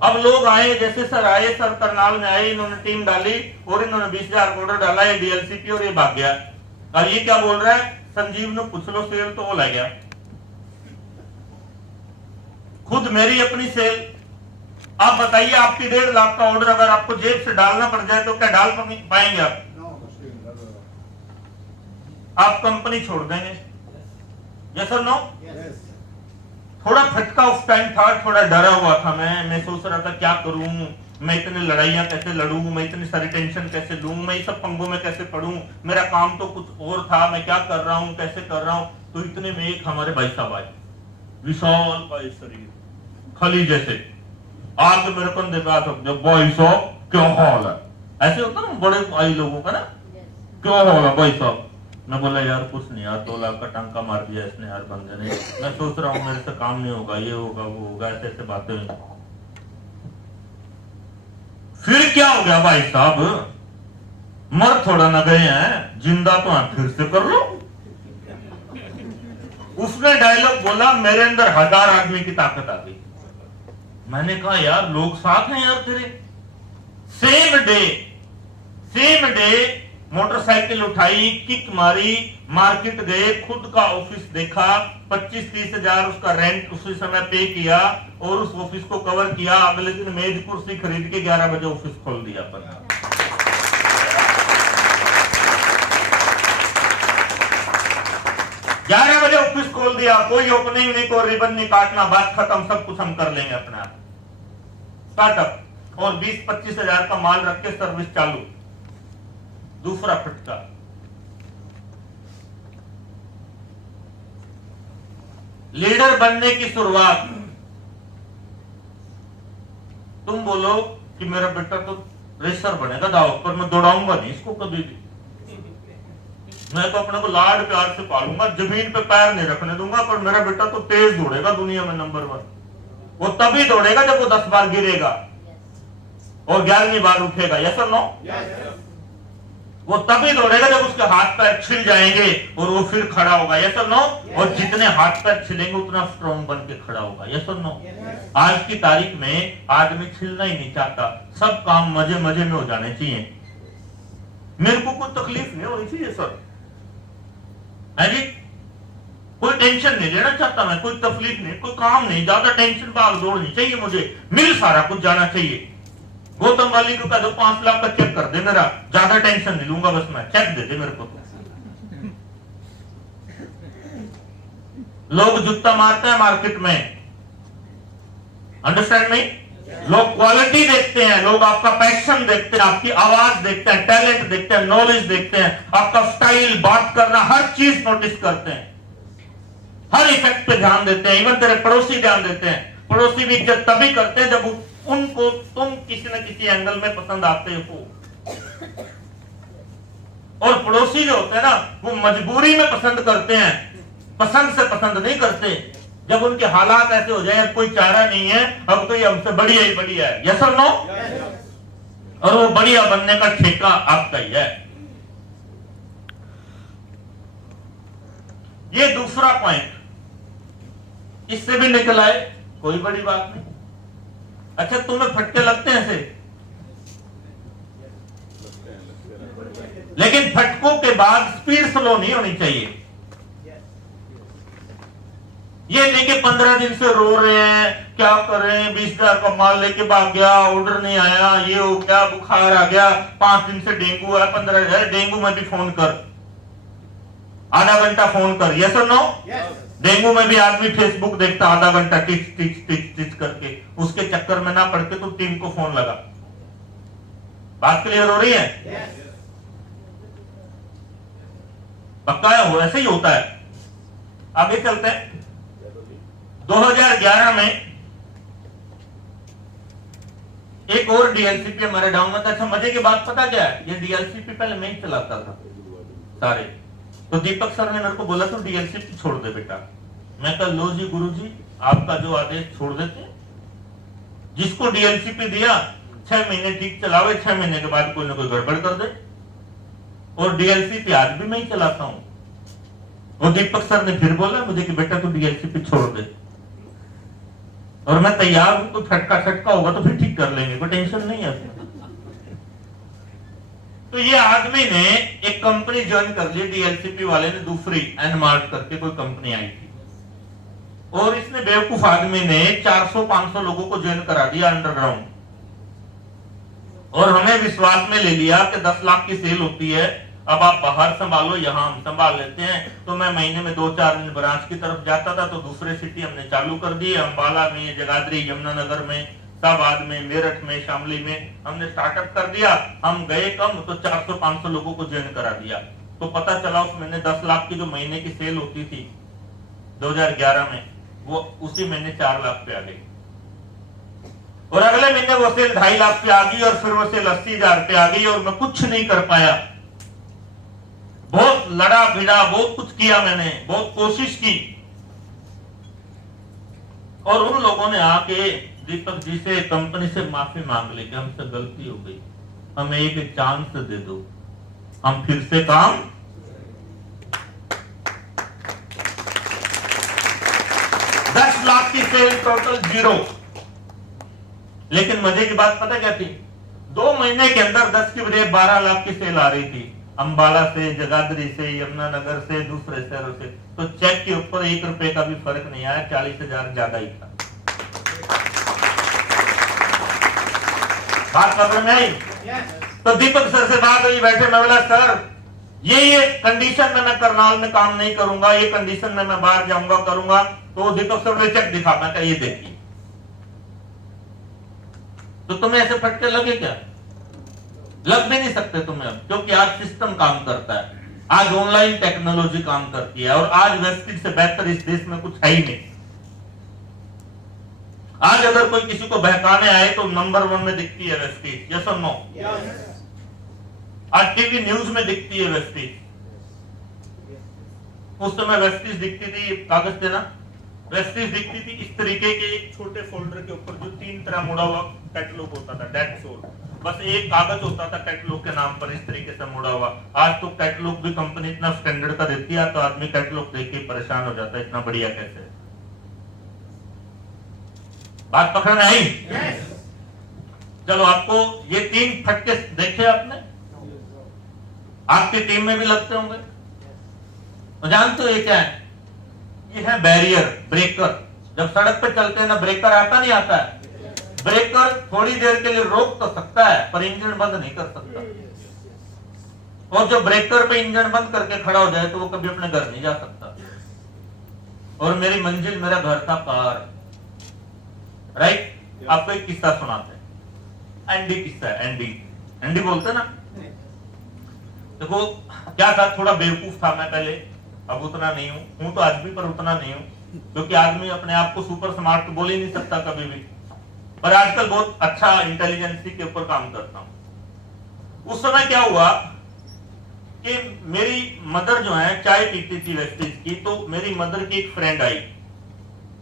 अब लोग आए, जैसे सर आए, सर करनाल में आए, इन्होंने टीम डाली और इन्होंने 20,000 का ऑर्डर डाला, ये डीएलसीपी, और ये भाग गया। अब ये क्या बोल रहा है, संजीव ने पूछ लो सेल, तो वो ले गया। खुद मेरी अपनी सेल। आप बताइए, आपकी 1.5 लाख का ऑर्डर अगर आपको जेब से डालना पड़ जाए तो क्या डाल पाएंगे आप? आप कंपनी छोड़ देंगे। यस और नो? थोड़ा फटका उस टाइम था, थोड़ा डरा हुआ था मैं सोच रहा था क्या करूं मैं, इतनी लड़ाइयां कैसे लड़ूं मैं, इतनी सारी टेंशन कैसे लूं मैं, इस सब पंगों में कैसे पढ़ूं, मेरा काम तो कुछ और था, मैं क्या कर रहा हूं, कैसे कर रहा हूं। तो इतने में एक हमारे भाई साहब आए, विशाल भाई शरीर, खली जैसे, आके मेरे कंधे पे हाथ रख दिया, भाई साहब क्या हाल है। ऐसे होता ना बड़े भाई लोगों का ना, क्या हाल है भाई साहब। मैं बोला यार कुछ नहीं यार, 2 लाख का टांका मार दिया इसने यार बंदे ने, मैं सोच रहा हूँ मेरे से काम नहीं होगा, ये होगा वो होगा, ऐसे ऐसे बातें हुई। फिर क्या हो गया भाई साहब, मर थोड़ा ना गए हैं, जिंदा तो आप फिर से कर लो। उसने डायलॉग बोला, मेरे अंदर 1000 आदमी की ताकत आ गई। मैंने कहा यार लोग साथ हैं यार तेरे। सेम डे मोटरसाइकिल उठाई, किक मारी, मार्केट गए, खुद का ऑफिस देखा, 25-30 हजार उसका रेंट उसी समय पे किया और उस ऑफिस को कवर किया। अगले दिन मेज कुर्सी खरीद के 11 बजे ऑफिस खोल दिया अपन। 11 बजे ऑफिस खोल दिया, कोई ओपनिंग नहीं, कोई रिबन नहीं काटना, बात खत्म, सब कुछ हम कर लेंगे अपना स्टार्टअप। और 20-25 हजार का माल रख के सर्विस चालू। दूसरा फटका, लीडर बनने की शुरुआत। तुम बोलो कि मेरा बेटा तो रेसर बनेगा दाव पर, मैं दौड़ाऊंगा नहीं इसको कभी भी। मैं तो अपने को लाड प्यार से पालूंगा, जमीन पे पैर नहीं रखने दूंगा, पर मेरा बेटा तो तेज दौड़ेगा, दुनिया में नंबर 1। वो तभी दौड़ेगा जब वो 10 बार गिरेगा और 11वीं बार उठेगा। यस और नो? वो तभी दौड़ेगा जब उसके हाथ पैर छिल जाएंगे और वो फिर खड़ा होगा। यस और नो? और जितने हाथ पैर छिलेंगे उतना स्ट्रॉन्ग बन के खड़ा होगा। यस और नो? आज की तारीख में आदमी छिलना ही नहीं चाहता, सब काम मजे मजे में हो जाने चाहिए। मेरे को कोई तकलीफ नहीं होनी चाहिए सर, है जी, कोई टेंशन नहीं लेना चाहता मैं, कोई तकलीफ नहीं, कोई काम नहीं, ज्यादा टेंशन भाग दौड़ नहीं चाहिए मुझे, मिल सारा कुछ जाना चाहिए। गौतम वाली को कह दो 5 लाख का चेक कर दे मेरा, ज्यादा टेंशन नहीं लूंगा, बस मैं चेक दे दे मेरे को। लोग जूता मारते हैं मार्केट में, अंडरस्टैंड नहीं? लोग क्वालिटी देखते हैं, लोग आपका पैशन देखते हैं, आपकी आवाज देखते हैं, टैलेंट देखते हैं, नॉलेज देखते हैं, आपका स्टाइल, बात करना, हर चीज नोटिस करते हैं, हर इफेक्ट पे ध्यान देते हैं। इवन तेरे पड़ोसी ध्यान देते हैं। पड़ोसी भी इज्जत तभी करते हैं जब उनको तुम किसी न किसी एंगल में पसंद आते हो। और पड़ोसी जो होते हैं ना, वो मजबूरी में पसंद करते हैं, पसंद से पसंद नहीं करते। जब उनके हालात ऐसे हो जाए, अब कोई चारा नहीं है, अब तो ये हमसे बढ़िया ही बढ़िया है। यस और नो? और वो बढ़िया बनने का ठेका आपका ही है। ये दूसरा पॉइंट, इससे भी निकल आए, कोई बड़ी बात नहीं। अच्छा, तुम्हें फटके लगते हैं ऐसे, लेकिन फटकों के बाद स्पीड स्लो नहीं होनी चाहिए। ये नहीं कि 15 दिन से रो रहे हैं, क्या करें, 20,000 का माल लेके भाग गया, ऑर्डर नहीं आया, ये हो गया, बुखार आ गया, 5 दिन से डेंगू है, 15,000 डेंगू में भी फोन कर, आधा घंटा फोन कर। यस और नो? डेंगू में भी आदमी फेसबुक देखता आधा घंटा, टिच टिच टिच टिच करके। उसके चक्कर में ना पड़ के तो टीम को फोन लगा। बात क्लियर हो रही है? पक्का है, वो ऐसे ही होता है। आगे चलते हैं। 2011 में एक और डीएलसीपी हमारे डाउन में था। अच्छा, मजे की बात पता क्या है, ये डीएलसीपी पहले मैं ही चलाता था सारे। तो दीपक सर ने मेरे को बोला तो डीएलसीपी छोड़ दे बेटा। मैं कहा लो जी गुरुजी, आपका जो आदेश छोड़ देते। जिसको डीएलसीपी दिया 6 महीने ठीक चलावे, 6 महीने के बाद कोई ना कोई गड़बड़ कर दे। और डीएलसीपी आज भी मैं ही चलाता हूं। और दीपक सर ने फिर बोला मुझे कि बेटा तू डीएलसीपी छोड़ दे, और मैं तैयार हूं, तो छटका होगा तो फिर ठीक कर लेंगे, कोई टेंशन नहीं है। तो ये आदमी ने एक कंपनी ज्वाइन कर ली, डीएलसीपी वाले ने, दूसरी एनमार्ट करके कोई कंपनी आई थी। और इसने बेवकूफ आदमी ने 400-500 लोगों को ज्वाइन करा दिया अंडरग्राउंड। और हमें विश्वास में ले लिया कि 10 लाख की सेल होती है, अब आप बाहर संभालो, यहां हम संभाल लेते हैं। तो मैं महीने में 2-4 दिन ब्रांच की तरफ जाता था। तो दूसरे सिटी हमने चालू कर दी, अंबाला में, जगाधरी, यमुनानगर में, इस्लामाबाद में, मेरठ में, शामली में हमने स्टार्टअप कर दिया। हम गए कम तो 400-500 लोगों को ज्वाइन करा दिया। तो पता चला उस महीने 10 लाख की जो महीने की सेल होती थी 2011 में, वो उसी महीने 4 लाख पे आ गई। और अगले महीने वो सेल 2.5 लाख पे आ गई, और फिर वो सेल 80,000 पे आ गई। और मैं कुछ नहीं कर पाया, बहुत लड़ा भिड़ा, बहुत कुछ किया मैंने, बहुत कोशिश की। और उन लोगों ने आके दीपक जी से, कंपनी से माफी मांग ली कि हमसे गलती हो गई, हमें एक चांस दे दो। हम फिर से काम 10 लाख की सेल टोटल 0। लेकिन मजे की बात पता क्या थी, 2 महीने के अंदर 10 की बजाय 12 लाख की सेल आ रही थी, अंबाला से, जगाधरी से, यमुनानगर से, दूसरे शहरों से। तो चेक के ऊपर 1 रुपए का भी फर्क नहीं आया, 40,000 ज्यादा ही था। बात समझ में आई? तो दीपक सर से बात हुई, बैठे, मैं बोला सर ये कंडीशन में मैं करनाल में काम नहीं करूंगा, ये कंडीशन में मैं बाहर जाऊंगा करूंगा। तो दीपक सर ने चेक दिखा, मैं ये देखिए। तो तुम्हें ऐसे फटके लगे क्या? लग भी नहीं सकते तुम्हें अब, क्योंकि आज सिस्टम काम करता है, आज ऑनलाइन टेक्नोलॉजी काम करती है, और आज वेस्टिज से बेहतर इस देश में कुछ है ही नहीं। आज अगर कोई किसी को बहकाने आए तो नंबर 1 में दिखती है वेस्टिज, यस और नो? आज टीवी न्यूज में दिखती है वेस्टिज। उस समय वेस्टिज दिखती थी, कागज देना, वेस्टिज दिखती थी इस तरीके के एक छोटे फोल्डर के ऊपर जो 3 तरह मुड़ा हुआ कैटलॉग होता था, डेड सोल। बस एक कागज होता था कैटलॉग के नाम पर, इस तरीके से मुड़ा हुआ। आज तो कैटलॉग भी कंपनी इतना स्टैंडर्ड का देती है, तो आदमी कैटलॉग देख के परेशान हो जाता है, इतना बढ़िया कैसे। बात पकड़ में आई? चलो, आपको ये 3 फटके देखे आपने, आपकी टीम में भी लगते होंगे। तो जानते हो ये क्या है? ये है बैरियर, ब्रेकर। जब सड़क पे चलते हैं ना, ब्रेकर आता नहीं आता है। ब्रेकर थोड़ी देर के लिए रोक तो सकता है, पर इंजन बंद नहीं कर सकता। और जो ब्रेकर पे इंजन बंद करके खड़ा हो जाए तो वो कभी अपने घर नहीं जा सकता। और मेरी मंजिल मेरा घर था कार, राइट? आपको एक किस्सा सुनाते हैं, एंडी किस्सा है। एंडी बोलते ना। देखो क्या था, थोड़ा बेवकूफ था मैं पहले, अब उतना नहीं हूं तो आज भी, पर उतना नहीं हूं, क्योंकि आदमी अपने आप को सुपर स्मार्ट तो बोल ही नहीं सकता कभी भी, पर आजकल बहुत अच्छा इंटेलिजेंसी के ऊपर काम करता हूं। उस समय क्या हुआ कि मेरी मदर जो है चाय पीती थी वेस्टिज की, तो मेरी मदर की एक फ्रेंड आई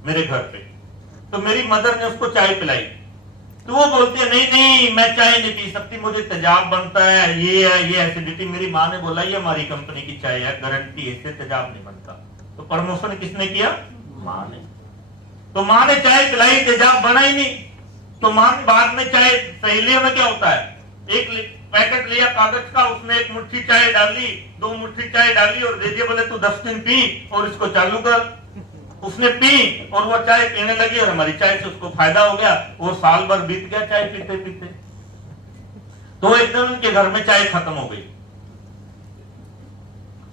मेरे घर पे, तो मेरी मदर ने उसको चाय पिलाई। तो वो बोलती है नहीं नहीं मैं चाय नहीं पी सकती, मुझे तेजाब बनता है, ये एसिडिटी। मेरी माँ ने बोला ये हमारी कंपनी की चाय है, गारंटी है, इससे तेजाब नहीं बनता। तो प्रमोशन किसने किया? माँ ने। तो माँ ने चाय पिलाई, तेजाब बना ही नहीं। तो माँ बाद में चाय सहेलियों में क्या होता है, एक पैकेट लिया कागज का, उसमें 1 मुट्ठी चाय डाली, 2 मुट्ठी चाय डाली और दे दिया, बोले तू 10 दिन पी और इसको चालू कर। उसने पी और वो चाय पीने लगी और हमारी चाय से उसको फायदा हो गया। वो साल भर बीत गया चाय पीते पीते। तो एक दिन उनके घर में चाय खत्म हो गई।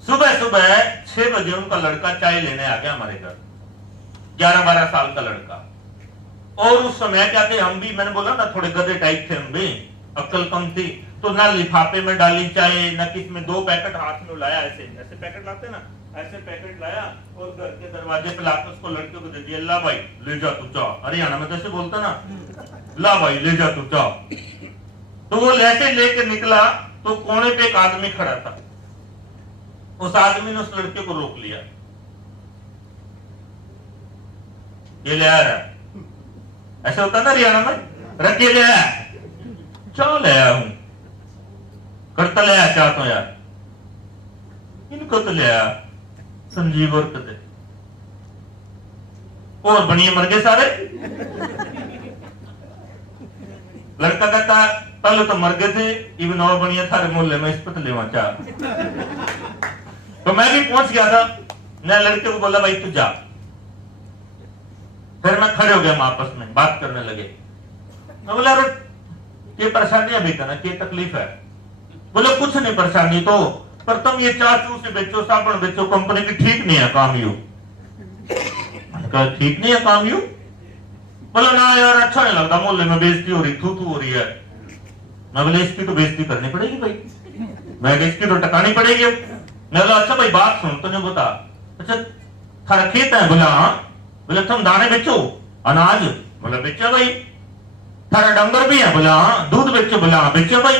सुबह सुबह 6 बजे उनका लड़का चाय लेने आ गया हमारे घर, 11-12 साल का लड़का। और उस समय क्या थे, हम भी, मैंने बोला ना थोड़े गधे टाइप थे, हम भी अक्ल कम थी। तो ना लिफाफे में डाली चाय, ना किस में, 2 पैकेट हाथ में लाया, ऐसे पैकेट लाते ना, ऐसे पैकेट लाया और घर के दरवाजे पे लाकर उसको लड़के को दे दिया, ला भाई ले जा तू चाह। हरियाणा में तो ऐसे बोलता ना, ला भाई ले जा तू चाह। तो वो ऐसे लेके निकला तो कोने पे एक आदमी खड़ा था। उस आदमी ने उस लड़के को रोक लिया, ये ले आया, ऐसे होता ना हरियाणा में, रख के ले आया, चाह ले आया हूं, करता ले आया चाह तो यार, इनको तो ले आया संजीव और कदे और बनिए मर गए सारे। लड़का कहता पहले तो मर गए थे, इवन और बनिया थारे मोहल्ले में, इस पर तो लेवा चाह। तो मैं भी पहुंच गया था, मैं लड़के को बोला भाई तू जा। फिर मैं खड़े हो गया, आपस में बात करने लगे। मैं बोला ये परेशानी अभी का ना, क्या तकलीफ है? बोले कुछ नहीं परेशानी तो, पर तुम ये चाह चूस बेचो, साबुन बेचो, कंपनी की ठीक नहीं है काम यू। ठीक नहीं है काम यू? बोला ना यार अच्छा नहीं लगता, मोहल्ले में बेइज्जती हो रही, थू हो रही है। मैं बोले इसकी तो बेइज्जती करनी पड़ेगी भाई, मैं इसकी तो टकानी पड़ेगी। मैं बोला अच्छा भाई बात सुन, तुझे बता, अच्छा थारा खेत है? बोला हाँ। बोले तुम दाने बेचो, अनाज? बोला बेचा भाई। थारा डंगर भी है? बोला हाँ। दूध बेचो? बोला हाँ बेचा भाई।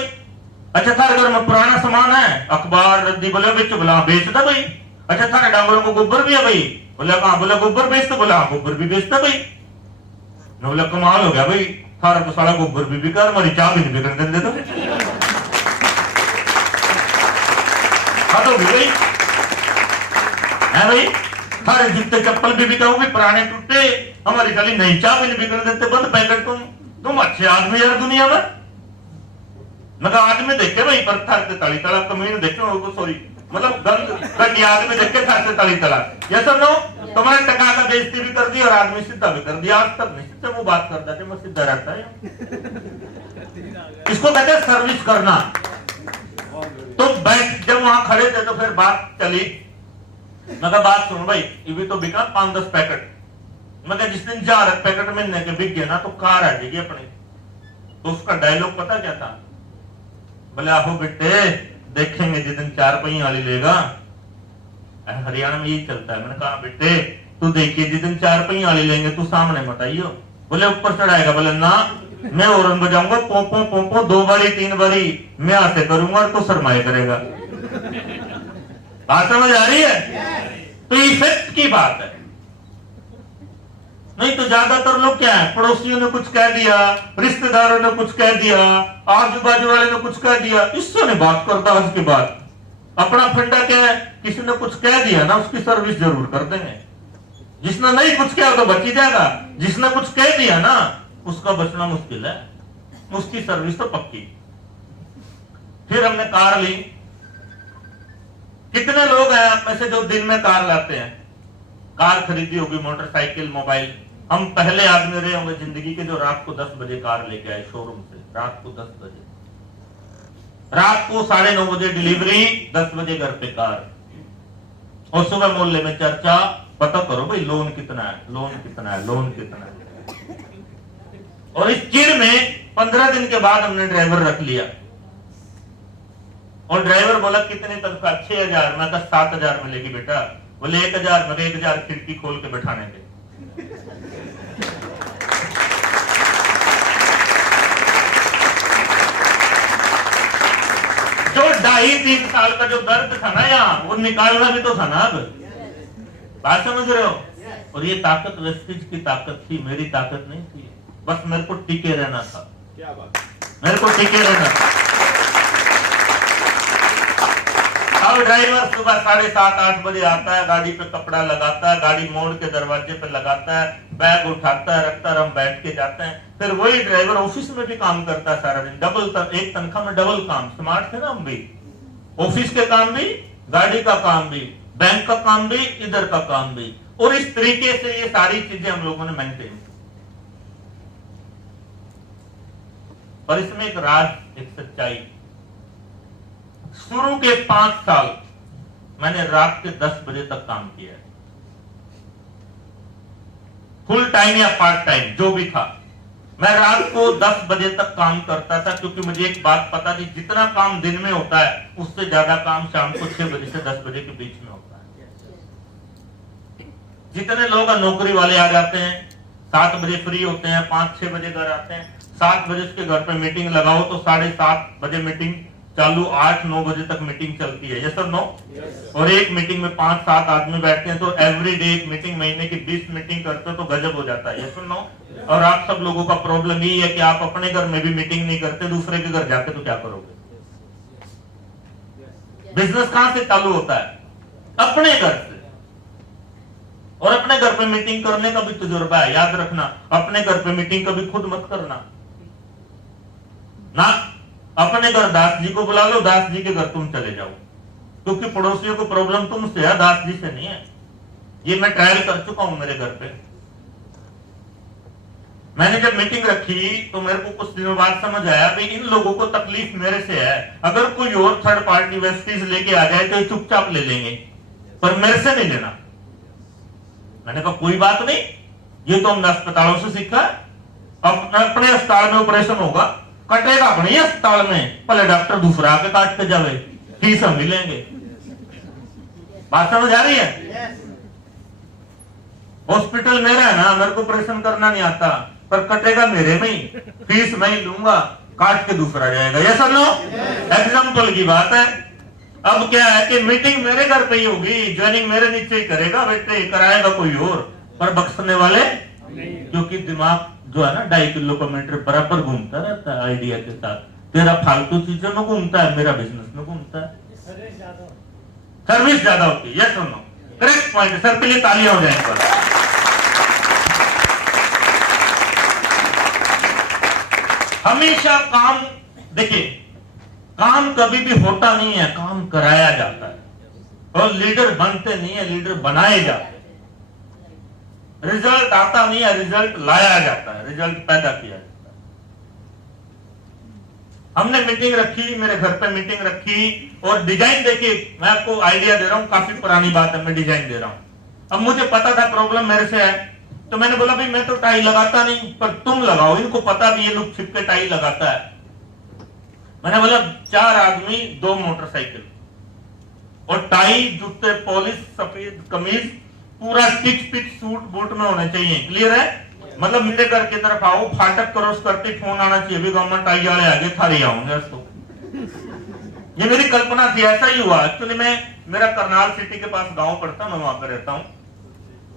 अच्छा थारे घर में पुराना सामान है, अखबार रद्दी? बोला बेचो? बोला हाँ बेचता भाई। अच्छा थारे डंगरों को गोबर भी है भाई? बोला कहाँ? बोला गोबर बेचता? बोला हाँ गोबर भी बेचता भाई। बोला कमाल हो गया भाई, थारा तो सारा गोबर भी बिका, हमारी चाह भी नहीं बिकने देते। हद हो गई है भाई। सारे जूते चप्पल भी बिकाओगे, पुराने टूटे, हमारी खाली नई चाह भी नहीं बिगड़ देते, बंद पैकेट। तुम अच्छे आदमी यार दुनिया में। मगर आदमी देखे भाई पर थर से ताली तला, कमीन देखे सॉरी मतलब गंद आदमी देखे थर से ताली तला। ये सब नो तुम्हारे टका का बेइज्जती भी कर दी और आदमी सीधा भी कर दिया। आज तक नहीं सीधे वो बात करता है, मैं सीधा रहता है। इसको कहते हैं सर्विस करना। तो बैठ जब वहां खड़े थे तो फिर बात चली। मगर बात सुनो भाई, ये भी तो बिका 5-10 पैकेट। मगर जिस दिन 4 पैकेट मिलने के बिक गए ना तो कार आ जाएगी अपनी। तो उसका डायलॉग पता क्या था? बोले आहो बेटे देखेंगे जिस दिन 4 पहिया वाली लेगा। हरियाणा में यही चलता है। मैंने कहा बेटे तू देखिए जिस दिन 4 पहिया वाली लेंगे तू सामने मत आइयो। बोले ऊपर चढ़ाएगा? बोले ना मैं औरन बजाऊंगा, पोंपो पोंपो 2 बारी 3 बारी मैं ऐसे करूंगा और तो सरमाए करेगा। बात समझ आ रही है? तो इफेक्ट की बात है। नहीं तो ज्यादातर लोग क्या है, पड़ोसियों ने कुछ कह दिया, रिश्तेदारों ने कुछ कह दिया, आजू बाजू वाले ने कुछ कह दिया, इससे नहीं बात करता। आज के बाद अपना फंडा क्या है, किसी ने कुछ कह दिया ना उसकी सर्विस जरूर कर देंगे। जिसने नहीं कुछ किया तो बच ही जाएगा, जिसने कुछ कह दिया ना उसका बचना मुश्किल है, उसकी सर्विस तो पक्की। फिर हमने कार ली। कितने लोग हैं आप में से जो दिन में कार लाते हैं? कार खरीदी होगी, मोटरसाइकिल, मोबाइल। हम पहले आदमी रहे होंगे जिंदगी के जो रात को 10 बजे कार लेके आए शोरूम से। रात को 10 बजे, रात को 9:30 बजे डिलीवरी, 10 बजे घर पे कार। और सुबह मोहल्ले में चर्चा, पता करो भाई लोन कितना है, लोन कितना है, लोन कितना है। और इस चिड़ में 15 दिन के बाद हमने ड्राइवर रख लिया। और ड्राइवर बोला कितने तनख्वाह? 6,000। मैं कहा 7,000 मिलेगी बेटा। बोले 1,000। मैं 1,000 खिड़की खोल के बैठाने दे। जो 2.5-3 साल का जो दर्द था ना यहाँ, वो निकालना भी तो था ना। अब बात समझ रहे हो? और ये ताकत वेस्टिज की ताकत थी, मेरी ताकत नहीं थी। बस मेरे को टिके रहना था। क्या बात? मेरे को टिके रहना था। अब ड्राइवर सुबह 7:30-8 बजे आता है, गाड़ी पे कपड़ा लगाता है, गाड़ी मोड़ के दरवाजे पे लगाता है, बैग उठाता है, रखता है, हम बैठ के जाते हैं। फिर वही ड्राइवर ऑफिस में भी काम करता है सारा दिन, डबल एक तनख्वाह में डबल काम। स्मार्ट थे ना हम भी, ऑफिस के काम भी, गाड़ी का काम भी, बैंक का काम भी, इधर का काम भी। और इस तरीके से ये सारी चीजें हम लोगों ने मेंटेन की। और इसमें एक राज, एक सच्चाई। शुरू के 5 साल मैंने रात के 10 बजे तक काम किया, फुल टाइम या पार्ट टाइम जो भी था। मैं रात को 10 बजे तक काम करता था, क्योंकि मुझे एक बात पता थी, जितना काम दिन में होता है उससे ज्यादा काम शाम को 6 बजे से 10 बजे के बीच में होता है। जितने लोग नौकरी वाले आ जाते हैं 7 बजे फ्री होते हैं, 5-6 बजे घर आते हैं। 7 बजे उसके घर पे मीटिंग लगाओ तो 7:30 बजे मीटिंग चालू, 8-9 बजे तक मीटिंग चलती है। ये सब नो। और एक मीटिंग में 5-7 आदमी बैठते हैं, तो एवरी डे एक मीटिंग, महीने की 20 मीटिंग करते हो तो गजब हो जाता है। ये सुन नो। और आप सब लोगों का प्रॉब्लम यही है कि आप अपने घर में भी मीटिंग नहीं करते, दूसरे के घर जाके तो क्या करोगे? बिजनेस कहां से चालू होता है? अपने घर से। और अपने घर पे मीटिंग करने का भी तजुर्बा है, याद रखना। अपने घर पे मीटिंग कभी खुद मत करना ना। अपने घर दास जी को बुला लो, दास जी के घर तुम चले जाओ, क्योंकि पड़ोसियों को प्रॉब्लम तुमसे है, दास जी से नहीं है। ये मैं ट्रायल कर चुका हूं मेरे घर पे। मैंने जब मीटिंग रखी तो मेरे को कुछ दिनों बाद समझ आया भाई इन लोगों को तकलीफ मेरे से है। अगर कोई और थर्ड पार्टी वेस्टीज लेके आ जाए तो ये चुपचाप ले लेंगे, पर मेरे से नहीं लेना। मैंने कहा कोई बात नहीं, ये तो हमने अस्पतालों से सीखा है। अब अपने अस्पताल में ऑपरेशन होगा, कटेगा अपने अस्पताल में, पहले डॉक्टर दूसरा आके काट के जावे, फीस हम मिलेंगे। बात समझ आ रही है? हॉस्पिटल मेरा है ना, मेरे को ऑपरेशन करना नहीं आता, पर कटेगा मेरे में ही, फीस मैं ही लूंगा, काट के दूसरा जाएगा। ये सब लो एग्जाम्पल की बात है। अब क्या है कि मीटिंग मेरे घर पे ही होगी, ज्वाइनिंग मेरे नीचे ही करेगा, बेटे कराएगा कोई और, पर बख्शने वाले, क्योंकि दिमाग जो है ना 2.5 किलोमीटर बराबर घूमता रहता है आइडिया के साथ। तेरा फालतू चीजों में घूमता है, मेरा बिजनेस में घूमता है। सर्विस ज्यादा होती है। यस और नो? Correct point. सर के लिए तालियां हो जाए पर। हमेशा काम, देखिए, काम कभी भी होता नहीं है, काम कराया जाता है। और लीडर बनते नहीं है, लीडर बनाए जाते हैं। रिजल्ट आता नहीं है, रिजल्ट लाया जाता है, रिजल्ट पैदा किया जाता है। हमने मीटिंग रखी, मेरे घर पे मीटिंग रखी, और डिजाइन देखिए, मैं आपको आइडिया दे रहा हूं, काफी पुरानी बात है, मैं डिजाइन दे रहा हूं। अब मुझे पता था प्रॉब्लम मेरे से है, तो मैंने बोला भाई मैं तो टाई लगाता नहीं, पर तुम लगाओ, इनको पता भी ये लोग छिप के टाई लगाता है। मैंने बोला 4 आदमी 2 मोटरसाइकिल, और टाई, जूते, पॉलिश, सफेद कमीज, पूरा टिच पिच सूट बूट में होने चाहिए। क्लियर है? मतलब मेरे घर की तरफ आओ, फाटक क्रॉस करते फोन आना चाहिए, भी गवर्नमेंट टाई वाले आगे थारी आऊंगे। ये मेरी कल्पना थी, ऐसा ही हुआ। एक्चुअली मेरा करनाल सिटी के पास गांव पड़ता है, मैं वहां पर रहता हूँ,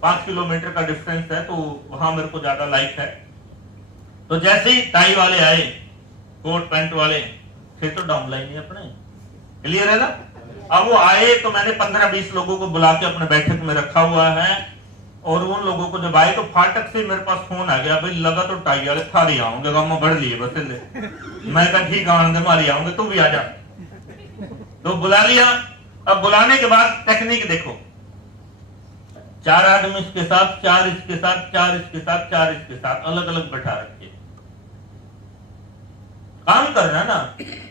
5 किलोमीटर का डिस्टेंस है, तो वहां मेरे को ज्यादा लाइक है। तो जैसे ही टाई वाले आए, कोट पैंट वाले थे, तो डाउन लाइन ही अपने। क्लियर है ना? अब वो आए तो मैंने 15-20 लोगों को बुला के अपने बैठक में रखा हुआ है, और उन लोगों को जब आए तो फाटक से मेरे पास फोन आ गया, भाई लगा तो टाई वाले थारी आऊंगे, गांव में बढ़ लिए बस ले। मैं कहा ठीक आनंद मारी आऊंगे, तू भी आ जा। तो बुला लिया। अब बुलाने के बाद टेक्निक देखो, 4 आदमी इसके साथ, 4 इसके साथ, 4 इसके साथ, 4 इसके साथ, अलग अलग बैठा रखिए, काम करना ना।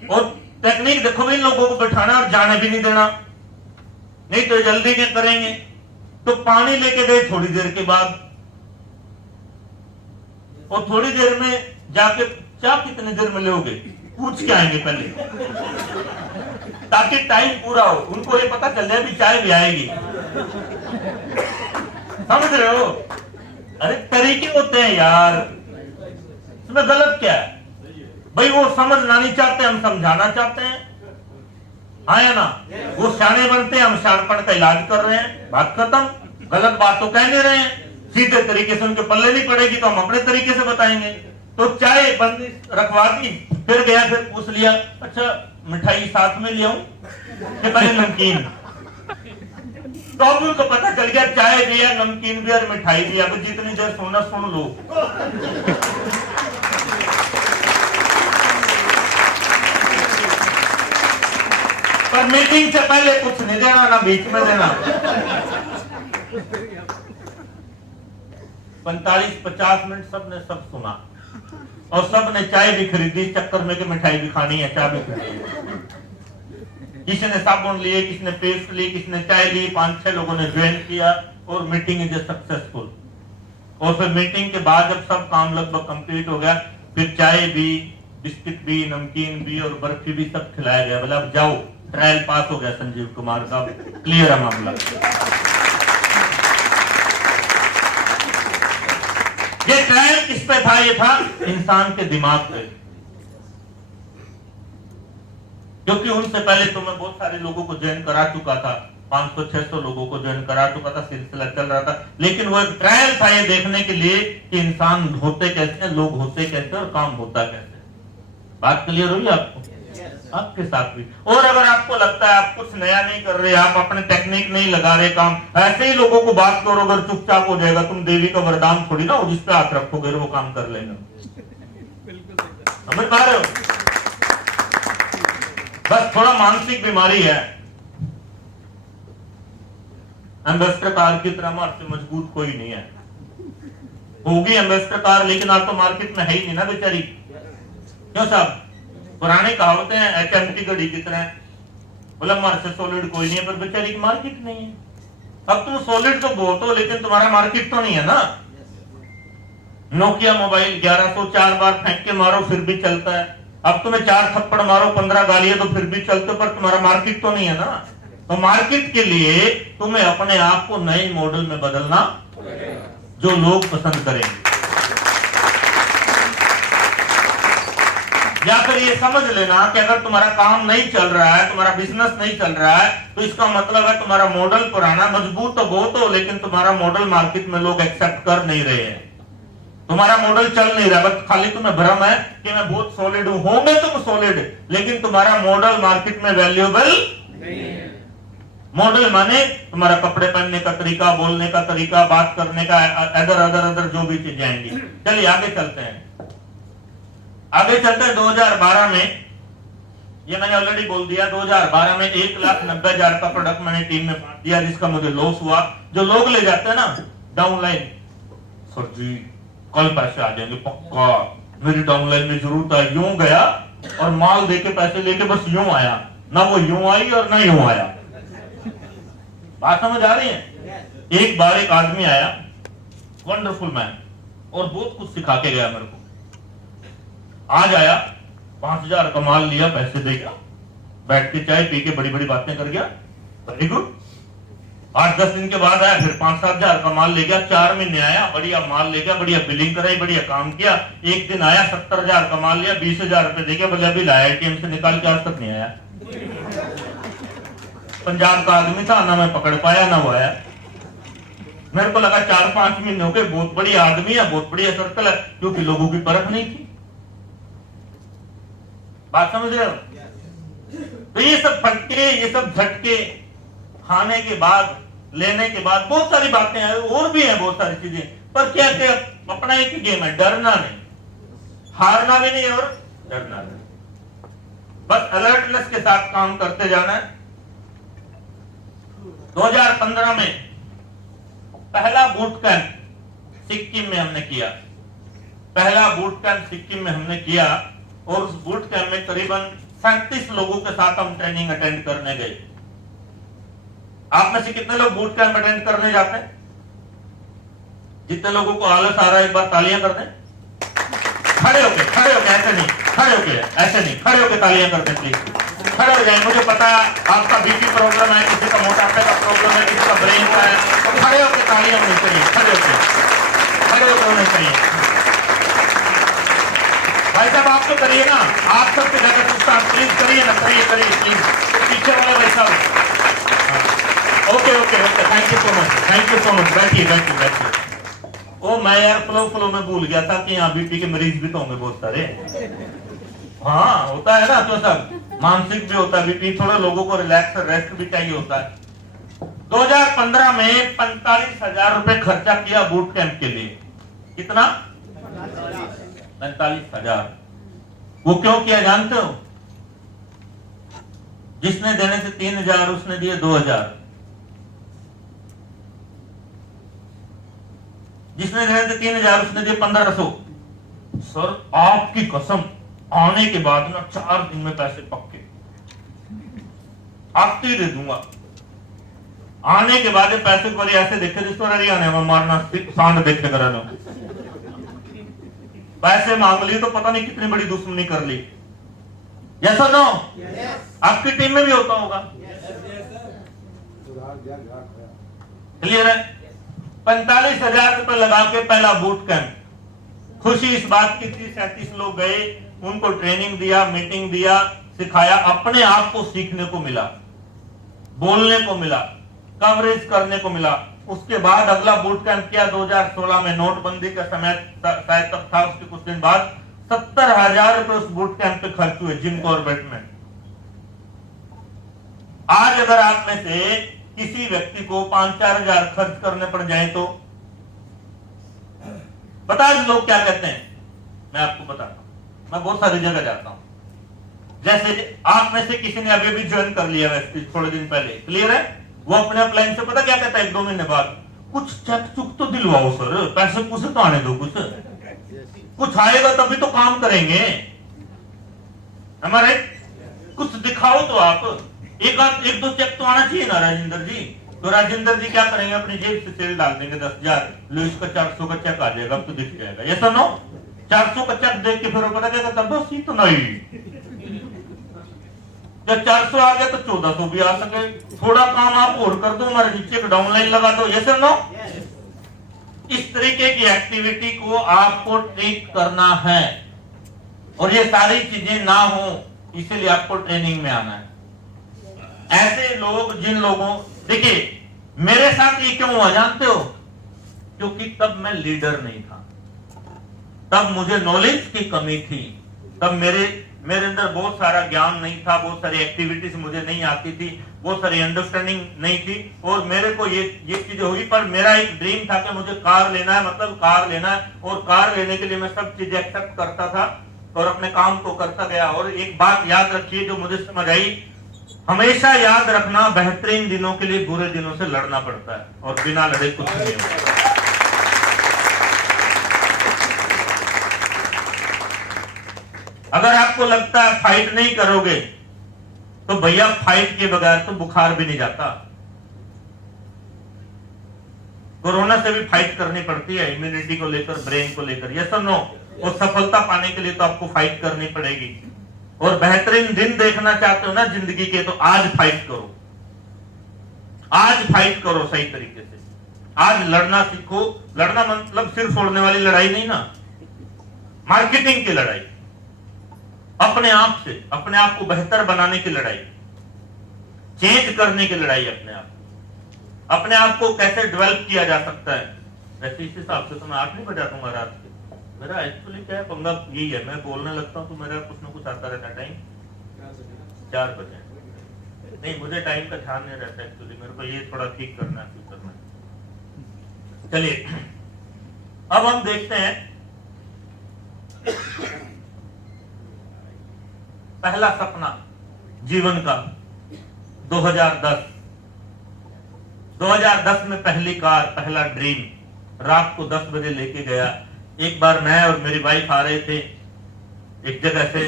और टेक्निक देखो भाई, लोगों को बैठाना और जाने भी नहीं देना, नहीं तो जल्दी क्या करेंगे। तो पानी लेके गए थोड़ी देर के बाद, और थोड़ी देर में जाके चाय कितनी देर में लोगे पूछ के आएंगे पहले, ताकि टाइम पूरा हो, उनको ये पता चल जाए भी चाय भी आएगी। समझ रहे हो? अरे तरीके होते हैं यार, इसमें गलत क्या है भाई? वो समझना नहीं चाहते, हम समझाना चाहते हैं, हाँ या ना? वो शाने बनते हैं, हम शानपन का इलाज कर रहे हैं, बात खत्म। गलत बात तो कह नहीं रहे हैं, सीधे तरीके से उनके पल्ले नहीं पड़ेगी तो हम अपने तरीके से बताएंगे। तो चाय बंदी रखवा दी, फिर गया, फिर पूछ लिया, अच्छा मिठाई साथ में ले आऊं कि पहले नमकीन? तो अब उनको पता चल गया, चाय भी है, नमकीन भी और मिठाई भी। अब जितनी देर सुनना सुन लो। पर मीटिंग से पहले कुछ नहीं देना, ना बीच में देना। 45-50 मिनट सबने सब सुना, और सबने चाय भी खरीदी इस चक्कर में कि मिठाई भी खानी है, चाय भी खरीदी। किसी ने साबुन लिए, किसी ने पेस्ट ली, किसी ने चाय ली, 5-6 लोगों ने ज्वाइन किया, और मीटिंग इज सक्सेसफुल। और फिर मीटिंग के बाद जब सब काम लगभग कंप्लीट हो गया, फिर चाय भी, बिस्किट भी, नमकीन भी और बर्फी भी सब खिलाया गया। बोला अब जाओ, ट्रायल पास हो गया संजीव कुमार का, क्लियर है मामला। ये ट्रायल किस पे था? ये था इंसान के दिमाग पे, क्योंकि उनसे पहले तो मैं बहुत सारे लोगों को ज्वाइन करा चुका था, 500-600 लोगों को ज्वाइन करा चुका था, सिलसिला चल रहा था। लेकिन वो एक ट्रायल था ये देखने के लिए कि इंसान होते कैसे, लोग होते कैसे और काम होता कैसे। बात क्लियर हुई आपको? आपके साथ भी। और अगर आपको लगता है आप कुछ नया नहीं कर रहे, आप अपने टेक्निक नहीं लगा रहे काम, ऐसे ही लोगों को बात करो, अगर चुपचाप हो जाएगा, तुम देवी का वरदान थोड़ी ना हो जिस पे हाथ रखोगे वो काम कर लेगा। समझ पा रहे हो? बस थोड़ा मानसिक बीमारी है। एम्बेसडर कार की तरह हमारे मजबूत कोई नहीं है। होगी एम्बेसडर कार, लेकिन आप तो मार्केट में है ही नहीं ना बेचारी। क्यों साहब? पुराने कहावतें हैं, HMT घड़ी की तरह, बोला हमारे से सॉलिड कोई नहीं है, पर बेचारी की मार्केट नहीं है। अब तुम सॉलिड तो बहुत हो, लेकिन तुम्हारा मार्केट तो नहीं है ना। नोकिया मोबाइल 1100 4 बार फेंक के मारो फिर भी चलता है। अब तुम्हें 4 थप्पड़ मारो, 15 गालियां तो फिर भी चलते, पर तुम्हारा मार्केट तो नहीं है ना। तो मार्केट के लिए तुम्हें अपने आप को नए मॉडल में बदलना जो लोग पसंद करेंगे। या फिर ये समझ लेना कि अगर तुम्हारा काम नहीं चल रहा है, तुम्हारा बिजनेस नहीं चल रहा है, तो इसका मतलब है तुम्हारा मॉडल पुराना, मजबूत तो बहुत हो, लेकिन तुम्हारा मॉडल मार्केट में लोग एक्सेप्ट कर नहीं रहे हैं। तुम्हारा मॉडल चल नहीं रहा, बस खाली तुम्हें भ्रम है कि मैं बहुत सॉलिड हूं। होंगे तुम सॉलिड, लेकिन तुम्हारा मॉडल मार्केट में वैल्यूएबल नहीं है। मॉडल माने तुम्हारा कपड़े पहनने का तरीका, बोलने का तरीका, बात करने का, अदर जो भी चीजें आएंगी। चलिए आगे चलते हैं। 2012 में, ये मैंने ऑलरेडी बोल दिया, 2012 में 1,90,000 का प्रोडक्ट मैंने टीम में बांट दिया, जिसका मुझे लॉस हुआ। जो लोग ले जाते हैं ना डाउनलाइन, सर जी कल पैसे आ जाएंगे पक्का, मेरी डाउनलाइन में जरूरत है। यूं गया और माल देके पैसे लेके बस यूं आया, ना वो यूं आई और ना यूं आया। बात समझ आ रही है? एक बार एक आदमी आया, वंडरफुल मैन, और बहुत कुछ सिखा के गया मेरे को। आज आया, 5,000 का माल लिया, पैसे दे गया, बैठ के चाय पी के बड़ी बड़ी बातें कर गया, वेरी गुड। 8-10 दिन के बाद आया, फिर 5-7 का माल ले गया। 4 महीने आया, बढ़िया माल ले गया, बढ़िया बिलिंग कराई, बढ़िया काम किया। एक दिन आया, 70,000 का माल लिया, 20,000 रुपए दे गया, बोले अभी लाया, एटीएम से निकाल के, आज तक नहीं आया। पंजाब का आदमी था, ना मैं पकड़ पाया ना वो आया। मेरे को लगा 4-5 महीने हो गए, बहुत बढ़िया आदमी है, बहुत बढ़िया सर्कल है, क्योंकि लोगों की परख नहीं थी। बात समझ रहे हो? तो ये सब फटके, ये सब झटके खाने के बाद, लेने के बाद बहुत सारी बातें हैं, और भी हैं बहुत सारी चीजें, पर क्या क्या अपना एक गेम है, डरना नहीं, हारना भी नहीं और डरना नहीं, बस अलर्टनेस के साथ काम करते जाना है। 2015 में पहला बूट कैंप सिक्किम में हमने किया, पहला बूट कैंप सिक्किम में हमने किया, और उस बूट कैंप में करीबन 37 लोगों के साथ हम ट्रेनिंग अटेंड करने गए। आप में से कितने लोग बूट कैंप अटेंड करने जाते हैं? जितने लोगों को आलस आ रहा है एक बार तालियां कर दें। खड़े होके ऐसे नहीं, खड़े होके ऐसे नहीं, खड़े होके तालियां कर दें प्लीज, खड़े हो जाए। मुझे पता है आपका बीपी प्रॉब्लम है, किसी का मोटापे का प्रॉब्लम है, किसी का ब्रेन का है, तो खड़े होके तालियां होनी चाहिए, खड़े होके होने चाहिए। भाई साहब आप तो करिए ना, आप सबके जगह सुस्ता प्लीज करिए ना, करिए प्लीज, पीछे वाले भाई साहब। Okay, thank you so much, बैठिए। ओ मैं यार फ्लो में भूल गया था कि यहाँ बीपी के मरीज भी तो होंगे बहुत सारे। हाँ होता है ना, तो सब मानसिक भी होता है बीपी, थोड़ा लोगों को रिलैक्स रेस्ट भी चाहिए होता है। 2015 में 45,000 रुपए खर्चा किया बूट कैंप के लिए। कितना? 45,000। वो क्यों किया जानते हो? जिसने देने से 3,000 उसने दिए 2,000, जिसने देने से 3,000 उसने दिए 1,500। सर आपकी कसम, आने के बाद ना 4 दिन में पैसे पक्के, आपके ही दे दूंगा। आने के बाद पैसे पर ऐसे देखे जिस पर हरियाणा में मारना सांड देखे करा लो, पैसे मांग लिए तो पता नहीं कितनी बड़ी दुश्मनी कर ली। यस और नो? आपकी टीम में भी होता होगा। क्लियर है? 45,000 रुपए लगा के पहला बूट कैंप। खुशी इस बात की थी 37 लोग गए, उनको ट्रेनिंग दिया, मीटिंग दिया, सिखाया, अपने आप को सीखने को मिला, बोलने को मिला, कवरेज करने को मिला। उसके बाद अगला बूट कैंप किया 2016 में, नोटबंदी का समय शायद तक था। उसके कुछ दिन बाद 70,000 रुपए उस बूट कैंप पे खर्च हुए जिम कॉर्बेट में। आज अगर आप में से किसी व्यक्ति को 5-4 हजार खर्च करने पड़ जाए तो पता है लोग क्या कहते हैं? मैं आपको बताता हूं, मैं बहुत सारी जगह जाता हूं। जैसे आप में से किसी ने अभी भी ज्वाइन कर लिया वेस्टिज थोड़े दिन पहले, क्लियर है? वो अपने अपलाइन से पता क्या कहता है 1-2 महीने बाद, कुछ चेक चुक तो दिलवाओ सर, पैसे कुछ तो आने दो, कुछ आएगा तभी तो काम करेंगे, हमारे कुछ दिखाओ तो आप, एक दो चेक तो आना चाहिए ना राजेंद्र जी। तो राजेंद्र जी क्या करेंगे? अपनी जेब से सेल डाल देंगे 10,000, लो इसका 400 का चेक आ जाएगा, अब तो दिख जाएगा। ये सुनो, 400 का चेक देख के फिर पता क्या कहता, बस ही तो नहीं, जब 400 आ गया तो 1400 भी आ सके, थोड़ा काम आप और कर दो, हमारे नीचे एक डाउनलाइन लगा दो। ये सुनो, इस तरीके की एक्टिविटी को आपको ट्रीट करना है, और ये सारी चीजें ना हो इसीलिए आपको ट्रेनिंग में आना है। ऐसे लोग, जिन लोगों, देखिए मेरे साथ ये क्यों हुआ जानते हो? क्योंकि तब मैं लीडर नहीं था, तब मुझे नॉलेज की कमी थी, तब मेरे अंदर बहुत सारा ज्ञान नहीं था, बहुत सारी एक्टिविटीज मुझे नहीं आती थी, वो सारी अंडरस्टैंडिंग नहीं थी और मेरे को ये चीजें हुई। पर मेरा एक ड्रीम था कि मुझे कार लेना है, मतलब कार लेना है, और कार लेने के लिए मैं सब चीजें एक्सेप्ट करता था और अपने काम को करता गया। और एक बात याद रखिए जो मुझे समझ आई, हमेशा याद रखना, बेहतरीन दिनों के लिए बुरे दिनों से लड़ना पड़ता है और बिना लड़े कुछ नहीं होता। अगर आपको लगता है फाइट नहीं करोगे तो भैया फाइट के बगैर तो बुखार भी नहीं जाता। कोरोना से भी फाइट करनी पड़ती है, इम्यूनिटी को लेकर, ब्रेन को लेकर, यस और नो। और सफलता पाने के लिए तो आपको फाइट करनी पड़ेगी। और बेहतरीन दिन देखना चाहते हो ना जिंदगी के, तो आज फाइट करो, आज फाइट करो सही तरीके से। आज लड़ना सीखो। लड़ना मतलब सिर फोड़ने वाली लड़ाई नहीं ना, मार्केटिंग की लड़ाई, अपने आप से, अपने आप को बेहतर बनाने की लड़ाई, चेंज करने की लड़ाई, अपने आप को कैसे डेवलप किया जा सकता है। वैसे इस हिसाब से तो मैं 8 नहीं बजा दूंगा रात के। मेरा एक्चुअली क्या है, पंगा यही है, मैं बोलने लगता हूँ तो मेरा कुछ ना कुछ आता रहता है। टाइम 4 बजे नहीं, मुझे टाइम का ध्यान नहीं रहता एक्चुअली, मेरे को ये थोड़ा ठीक करना है फ्यूचर में। चलिए अब हम देखते हैं पहला सपना जीवन का। 2010 में पहली कार, पहला ड्रीम, रात को 10 बजे लेके गया। एक बार मैं और मेरी वाइफ आ रहे थे एक जगह से,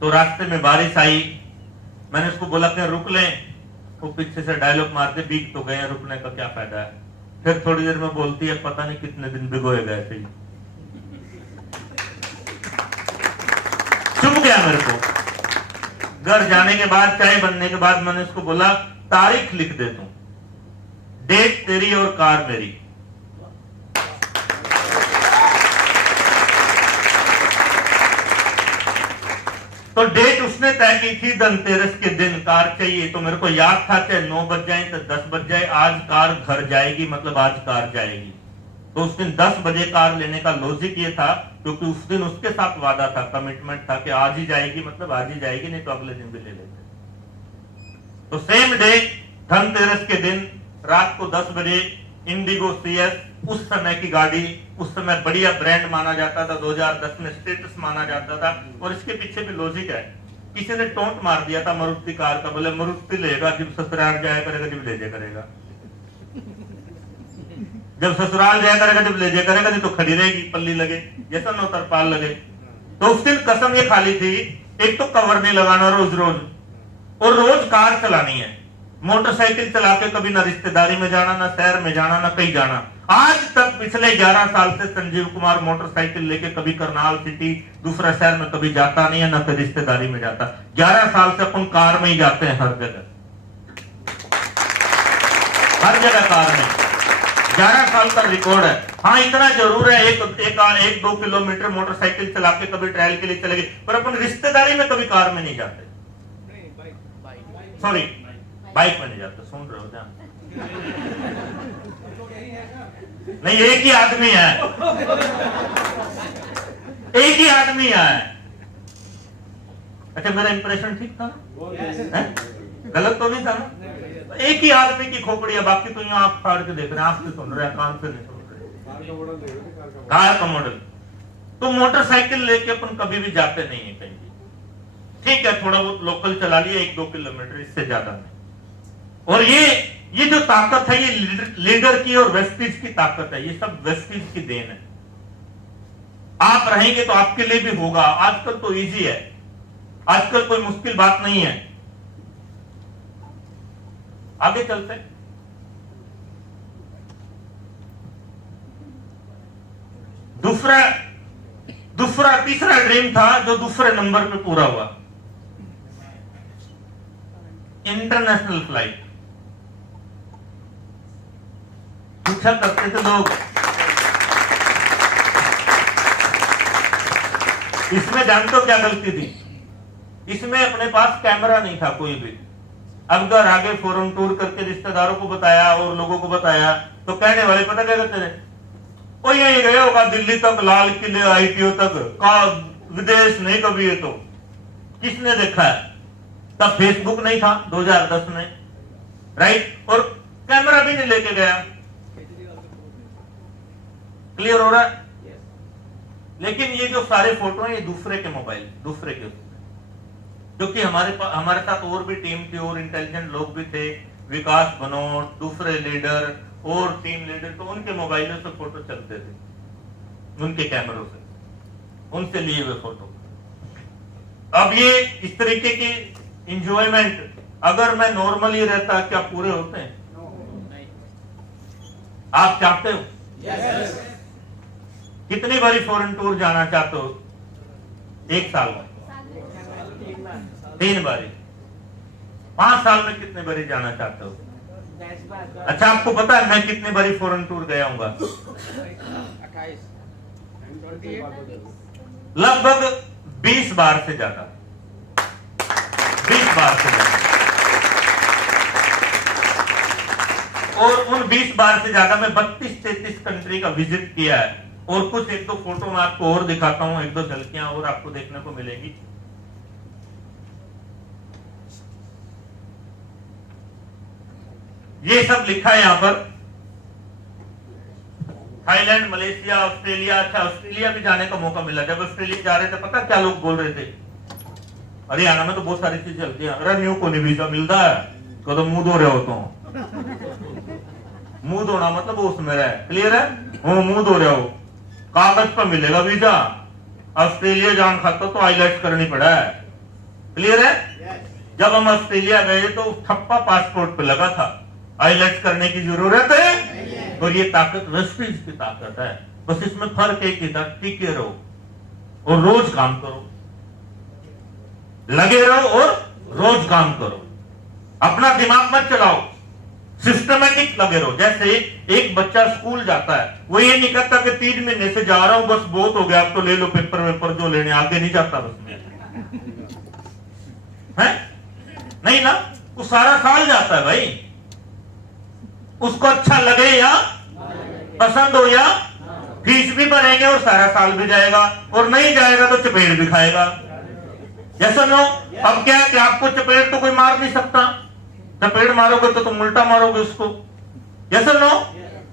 तो रास्ते में बारिश आई। मैंने उसको बोला कि रुक लें, वो पीछे से डायलॉग मारते, भीग तो गए, रुकने का क्या फायदा है। फिर थोड़ी देर में बोलती है, पता नहीं कितने दिन भिगोए गए थे। चुप गया मेरे को। घर जाने के बाद, चाय बनने के बाद मैंने उसको बोला, तारीख लिख दे तू, डेट तेरी और कार मेरी। तो डेट उसने तय की थी, धनतेरस के दिन कार चाहिए। तो मेरे को याद था चाहे 9 बज जाए तो 10 बज जाए, आज कार घर जाएगी, मतलब आज कार जाएगी। तो उस दिन 10 बजे कार लेने का लॉजिक ये था, क्योंकि उस दिन उसके साथ वादा था, कमिटमेंट था कि आज ही जाएगी, मतलब आज ही जाएगी, नहीं तो अगले दिन भी ले लेते। तो सेम डे, धनतेरस के दिन रात को 10 बजे इंडिगो CS, उस समय की गाड़ी, उस समय बढ़िया ब्रांड माना जाता था, 2010 में स्टेटस माना जाता था। और इसके पीछे भी लॉजिक है। किसी ने टोंट मार दिया था मारुति कार का, बोले मारुति लेगा जब ससुराल जाया करेगा, जब ले जाया करेगा, जब ससुराल जाया करेगा, जब ले जाया करेगा, नहीं तो खड़ी रहेगी, पल्ली लगे, जैसा नो तरपाल लगे। तो उस दिन कसम ये खाली थी, एक तो कवर नहीं लगाना रोज रोज, और रोज कार चलानी है, मोटरसाइकिल चला के कभी ना रिश्तेदारी में जाना, ना शहर में जाना, ना कहीं जाना। आज तक पिछले 11 साल से संजीव कुमार मोटरसाइकिल लेके कभी करनाल सिटी, दूसरा शहर में कभी जाता नहीं है, ना कभी रिश्तेदारी में जाता। 11 साल से अपन कार में ही जाते हैं, हर जगह कार में। 11 साल का रिकॉर्ड है। हाँ, इतना जरूर है, एक 2 किलोमीटर मोटरसाइकिल चला के कभी ट्रायल के लिए चले गए, पर अपन रिश्तेदारी में कभी कार में नहीं जाते। सॉरी, बाइक में नहीं जाते। सुन रहे हो ध्यान? नहीं, एक ही आदमी है, एक ही आदमी है। अच्छा, मेरा इंप्रेशन ठीक था? गलत तो नहीं था ना? एक ही आदमी की खोपड़ी है, बाकी तो यहाँ आप फाड़ के देख रहे हैं, आंख से सुन रहे हैं, कान से नहीं सुन रहे। कार का मॉडल। तो मोटरसाइकिल लेके अपन कभी भी जाते नहीं है कहीं भी। ठीक है, थोड़ा बहुत लोकल चला लिया, 1-2 किलोमीटर, इससे ज्यादा नहीं। और ये जो ताकत है, ये लीडर की और वेस्टीज की ताकत है। ये सब वेस्टीज की देन है। आप रहेंगे तो आपके लिए भी होगा। आजकल तो इजी है, आजकल कोई मुश्किल बात नहीं है। आगे चलते हैं। तीसरा ड्रीम था जो दूसरे नंबर पे पूरा हुआ, इंटरनेशनल फ्लाइट। पूछा करते थे लोग, इसमें जानते हो क्या गलती थी? इसमें अपने पास कैमरा नहीं था कोई भी। अब घर आगे फॉरेन टूर करके रिश्तेदारों को बताया और लोगों को बताया, तो कहने वाले पता क्या कहते थे? ओ यही गए होगा दिल्ली तक, लाल किले, ITO तक, का विदेश नहीं कभी। ये तो किसने देखा है? तब फेसबुक नहीं था 2010 में, राइट, और कैमरा भी नहीं लेके गया। क्लियर हो रहा है? लेकिन ये जो सारे फोटो हैं ये दूसरे के मोबाइल, दूसरे के, क्योंकि हमारे साथ और भी टीम थी और इंटेलिजेंट लोग भी थे, विकास बनोट, दूसरे लीडर और टीम लीडर, तो उनके मोबाइलों से फोटो चलते थे, उनके कैमरों से, उनसे लिए हुए फोटो। अब ये इस तरीके की इंजॉयमेंट अगर मैं नॉर्मली रहता, क्या पूरे होते हैं? आप चाहते हो? yes. कितनी बारी फॉरेन टूर जाना चाहते हो एक साल में? 3 बारी। 5 साल में कितने बारी जाना चाहते हो? 10 बार। अच्छा, आपको पता है मैं कितनी बारी फॉरेन टूर गया हूँ? 28। लगभग 20 बार से ज्यादा, 20 बार से ज्यादा। और उन 20 बार से ज्यादा में 32-33 कंट्री का विजिट किया है। और कुछ 1-2 फोटो मैं आपको और दिखाता हूं, 1-2 झलकियां और आपको देखने को मिलेगी। ये सब लिखा है यहां पर, थाईलैंड, मलेशिया, ऑस्ट्रेलिया। अच्छा, ऑस्ट्रेलिया भी जाने का मौका मिला। जब ऑस्ट्रेलिया जा रहे थे, पता क्या लोग बोल रहे थे? हरियाणा में तो बहुत सारी चीज चलती है, अरे न्यू को नहीं वीजा मिलता है, तो मुंह धो रहे हो तो। मुंह धोना मतलब उसमें रहे, क्लियर है? वो मुंह धो रहे हो, कागज पर मिलेगा वीजा। ऑस्ट्रेलिया जान खाता तो आईलेट्स करनी पड़ा है, क्लियर है? जब हम ऑस्ट्रेलिया गए तो ठप्पा पासपोर्ट पे लगा था, आईलेट्स करने की जरूरत है। और ये ताकत वेस्टीज की ताकत है। बस इसमें फर्क एक ही था, टिके रहो और रोज काम करो, लगे रहो और रोज काम करो, अपना दिमाग मत चलाओ, सिस्टमेटिक लगे रहो। जैसे एक बच्चा स्कूल जाता है, वो ये नहीं कहता कि 3 महीने से जा रहा हूं, बस बहुत हो गया, अब तो ले लो पेपर वेपर जो लेने, आगे नहीं जाता बस में, है नहीं ना? वो सारा साल जाता है भाई, उसको अच्छा लगे या पसंद हो, या फीस भी भरेंगे और सारा साल भी जाएगा, और नहीं जाएगा तो चपेट भी खाएगा। जैसा नो, अब क्या है कि आपको चपेट तो कोई मार नहीं सकता, चपेट मारोगे तो तुम उल्टा मारोगे उसको। जैसा नो,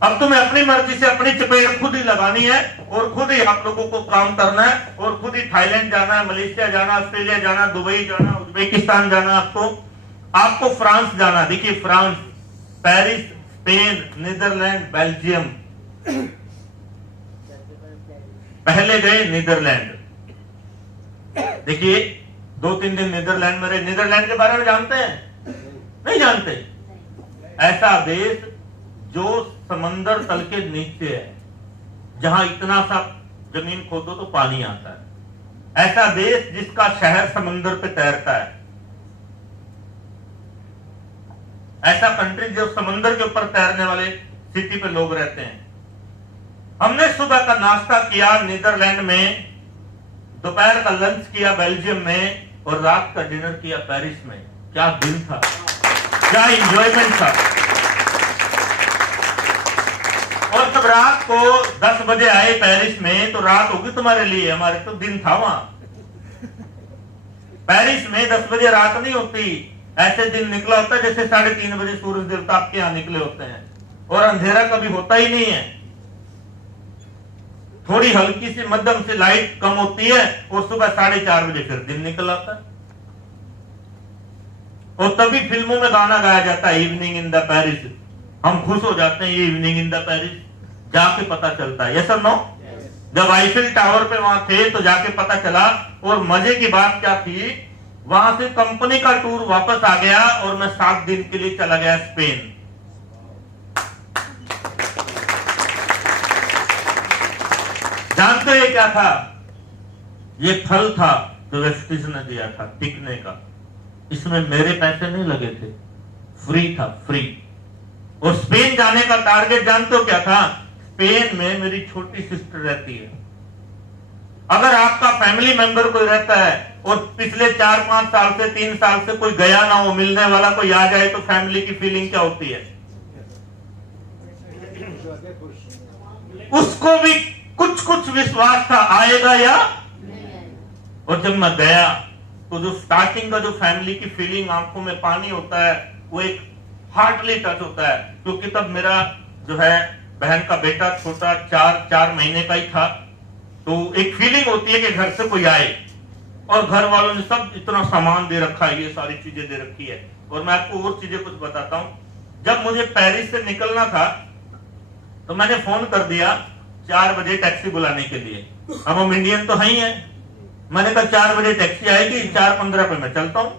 अब तुम्हें अपनी मर्जी से अपनी चपेट खुद ही लगानी है और खुद ही आप लोगों को काम करना है, और खुद ही थाईलैंड जाना है, मलेशिया जाना, ऑस्ट्रेलिया जाना, दुबई जाना, उज्बेकिस्तान जाना, आपको फ्रांस जाना। देखिए, France, Paris, Spain, Netherlands, Belgium. पहले गए नीदरलैंड, देखिए 2-3 दिन नीदरलैंड में रहे। नीदरलैंड के बारे में जानते हैं? नहीं जानते? ऐसा देश जो समंदर तल के नीचे है, जहां इतना सा जमीन खोदो तो पानी आता है। ऐसा देश जिसका शहर समंदर पे तैरता है। ऐसा कंट्री जो समंदर के ऊपर तैरने वाले सिटी पे लोग रहते हैं। हमने सुबह का नाश्ता किया नीदरलैंड में, दोपहर का लंच किया बेल्जियम में, और रात का डिनर किया पेरिस में। क्या दिन था, क्या एंजॉयमेंट था। और जब रात को 10 बजे आए पेरिस में, तो रात होगी तुम्हारे लिए, हमारे तो दिन था वहां। पेरिस में 10 बजे रात नहीं होती, ऐसे दिन निकला होता है जैसे 3:30 बजे सूरज देवता आपके यहाँ निकले होते हैं, और अंधेरा कभी होता ही नहीं है। थोड़ी हल्की सी मध्यम से लाइट कम होती है, और सुबह 4:30 बजे फिर दिन निकल आता है। और तभी फिल्मों में गाना गाया जाता है, इवनिंग इन द पेरिस। हम खुश हो जाते हैं, ये इवनिंग इन द पेरिस, जाके पता चलता है। यस और नो? जब आईफिल टावर पे वहां थे तो जाके पता चला। और मजे की बात क्या थी, वहां से कंपनी का टूर वापस आ गया और मैं 7 दिन के लिए चला गया स्पेन। जानते हैं क्या था? ये फल था जो वेस्टिज ने दिया था टिकने का। इसमें मेरे पैसे नहीं लगे थे, फ्री था, फ्री। और स्पेन जाने का टारगेट जानते हो क्या था? स्पेन में मेरी छोटी सिस्टर रहती है। अगर आपका फैमिली मेंबर कोई रहता है और पिछले 4-5 साल से 3 साल से कोई गया ना हो, मिलने वाला कोई आ जाए, तो फैमिली की फीलिंग क्या होती है? उसको भी कुछ विश्वास था आएगा या। और जब मैं गया तो जो स्टार्टिंग का जो फैमिली की फीलिंग, आंखों में पानी होता है, वो एक हार्टली टच होता है। क्योंकि तब मेरा जो है बहन का बेटा छोटा 4 महीने का ही था, तो एक फीलिंग होती है कि घर से कोई आए, और घर वालों ने सब इतना सामान दे रखा है, ये सारी चीजें दे रखी है। और मैं आपको और चीजें कुछ बताता हूं। जब मुझे पेरिस से निकलना था तो मैंने फोन कर दिया 4 बजे टैक्सी बुलाने के लिए। अब हम इंडियन तो ही हैं, मैंने कहा 4 बजे टैक्सी आएगी, 4:15 पे मैं चलता हूं।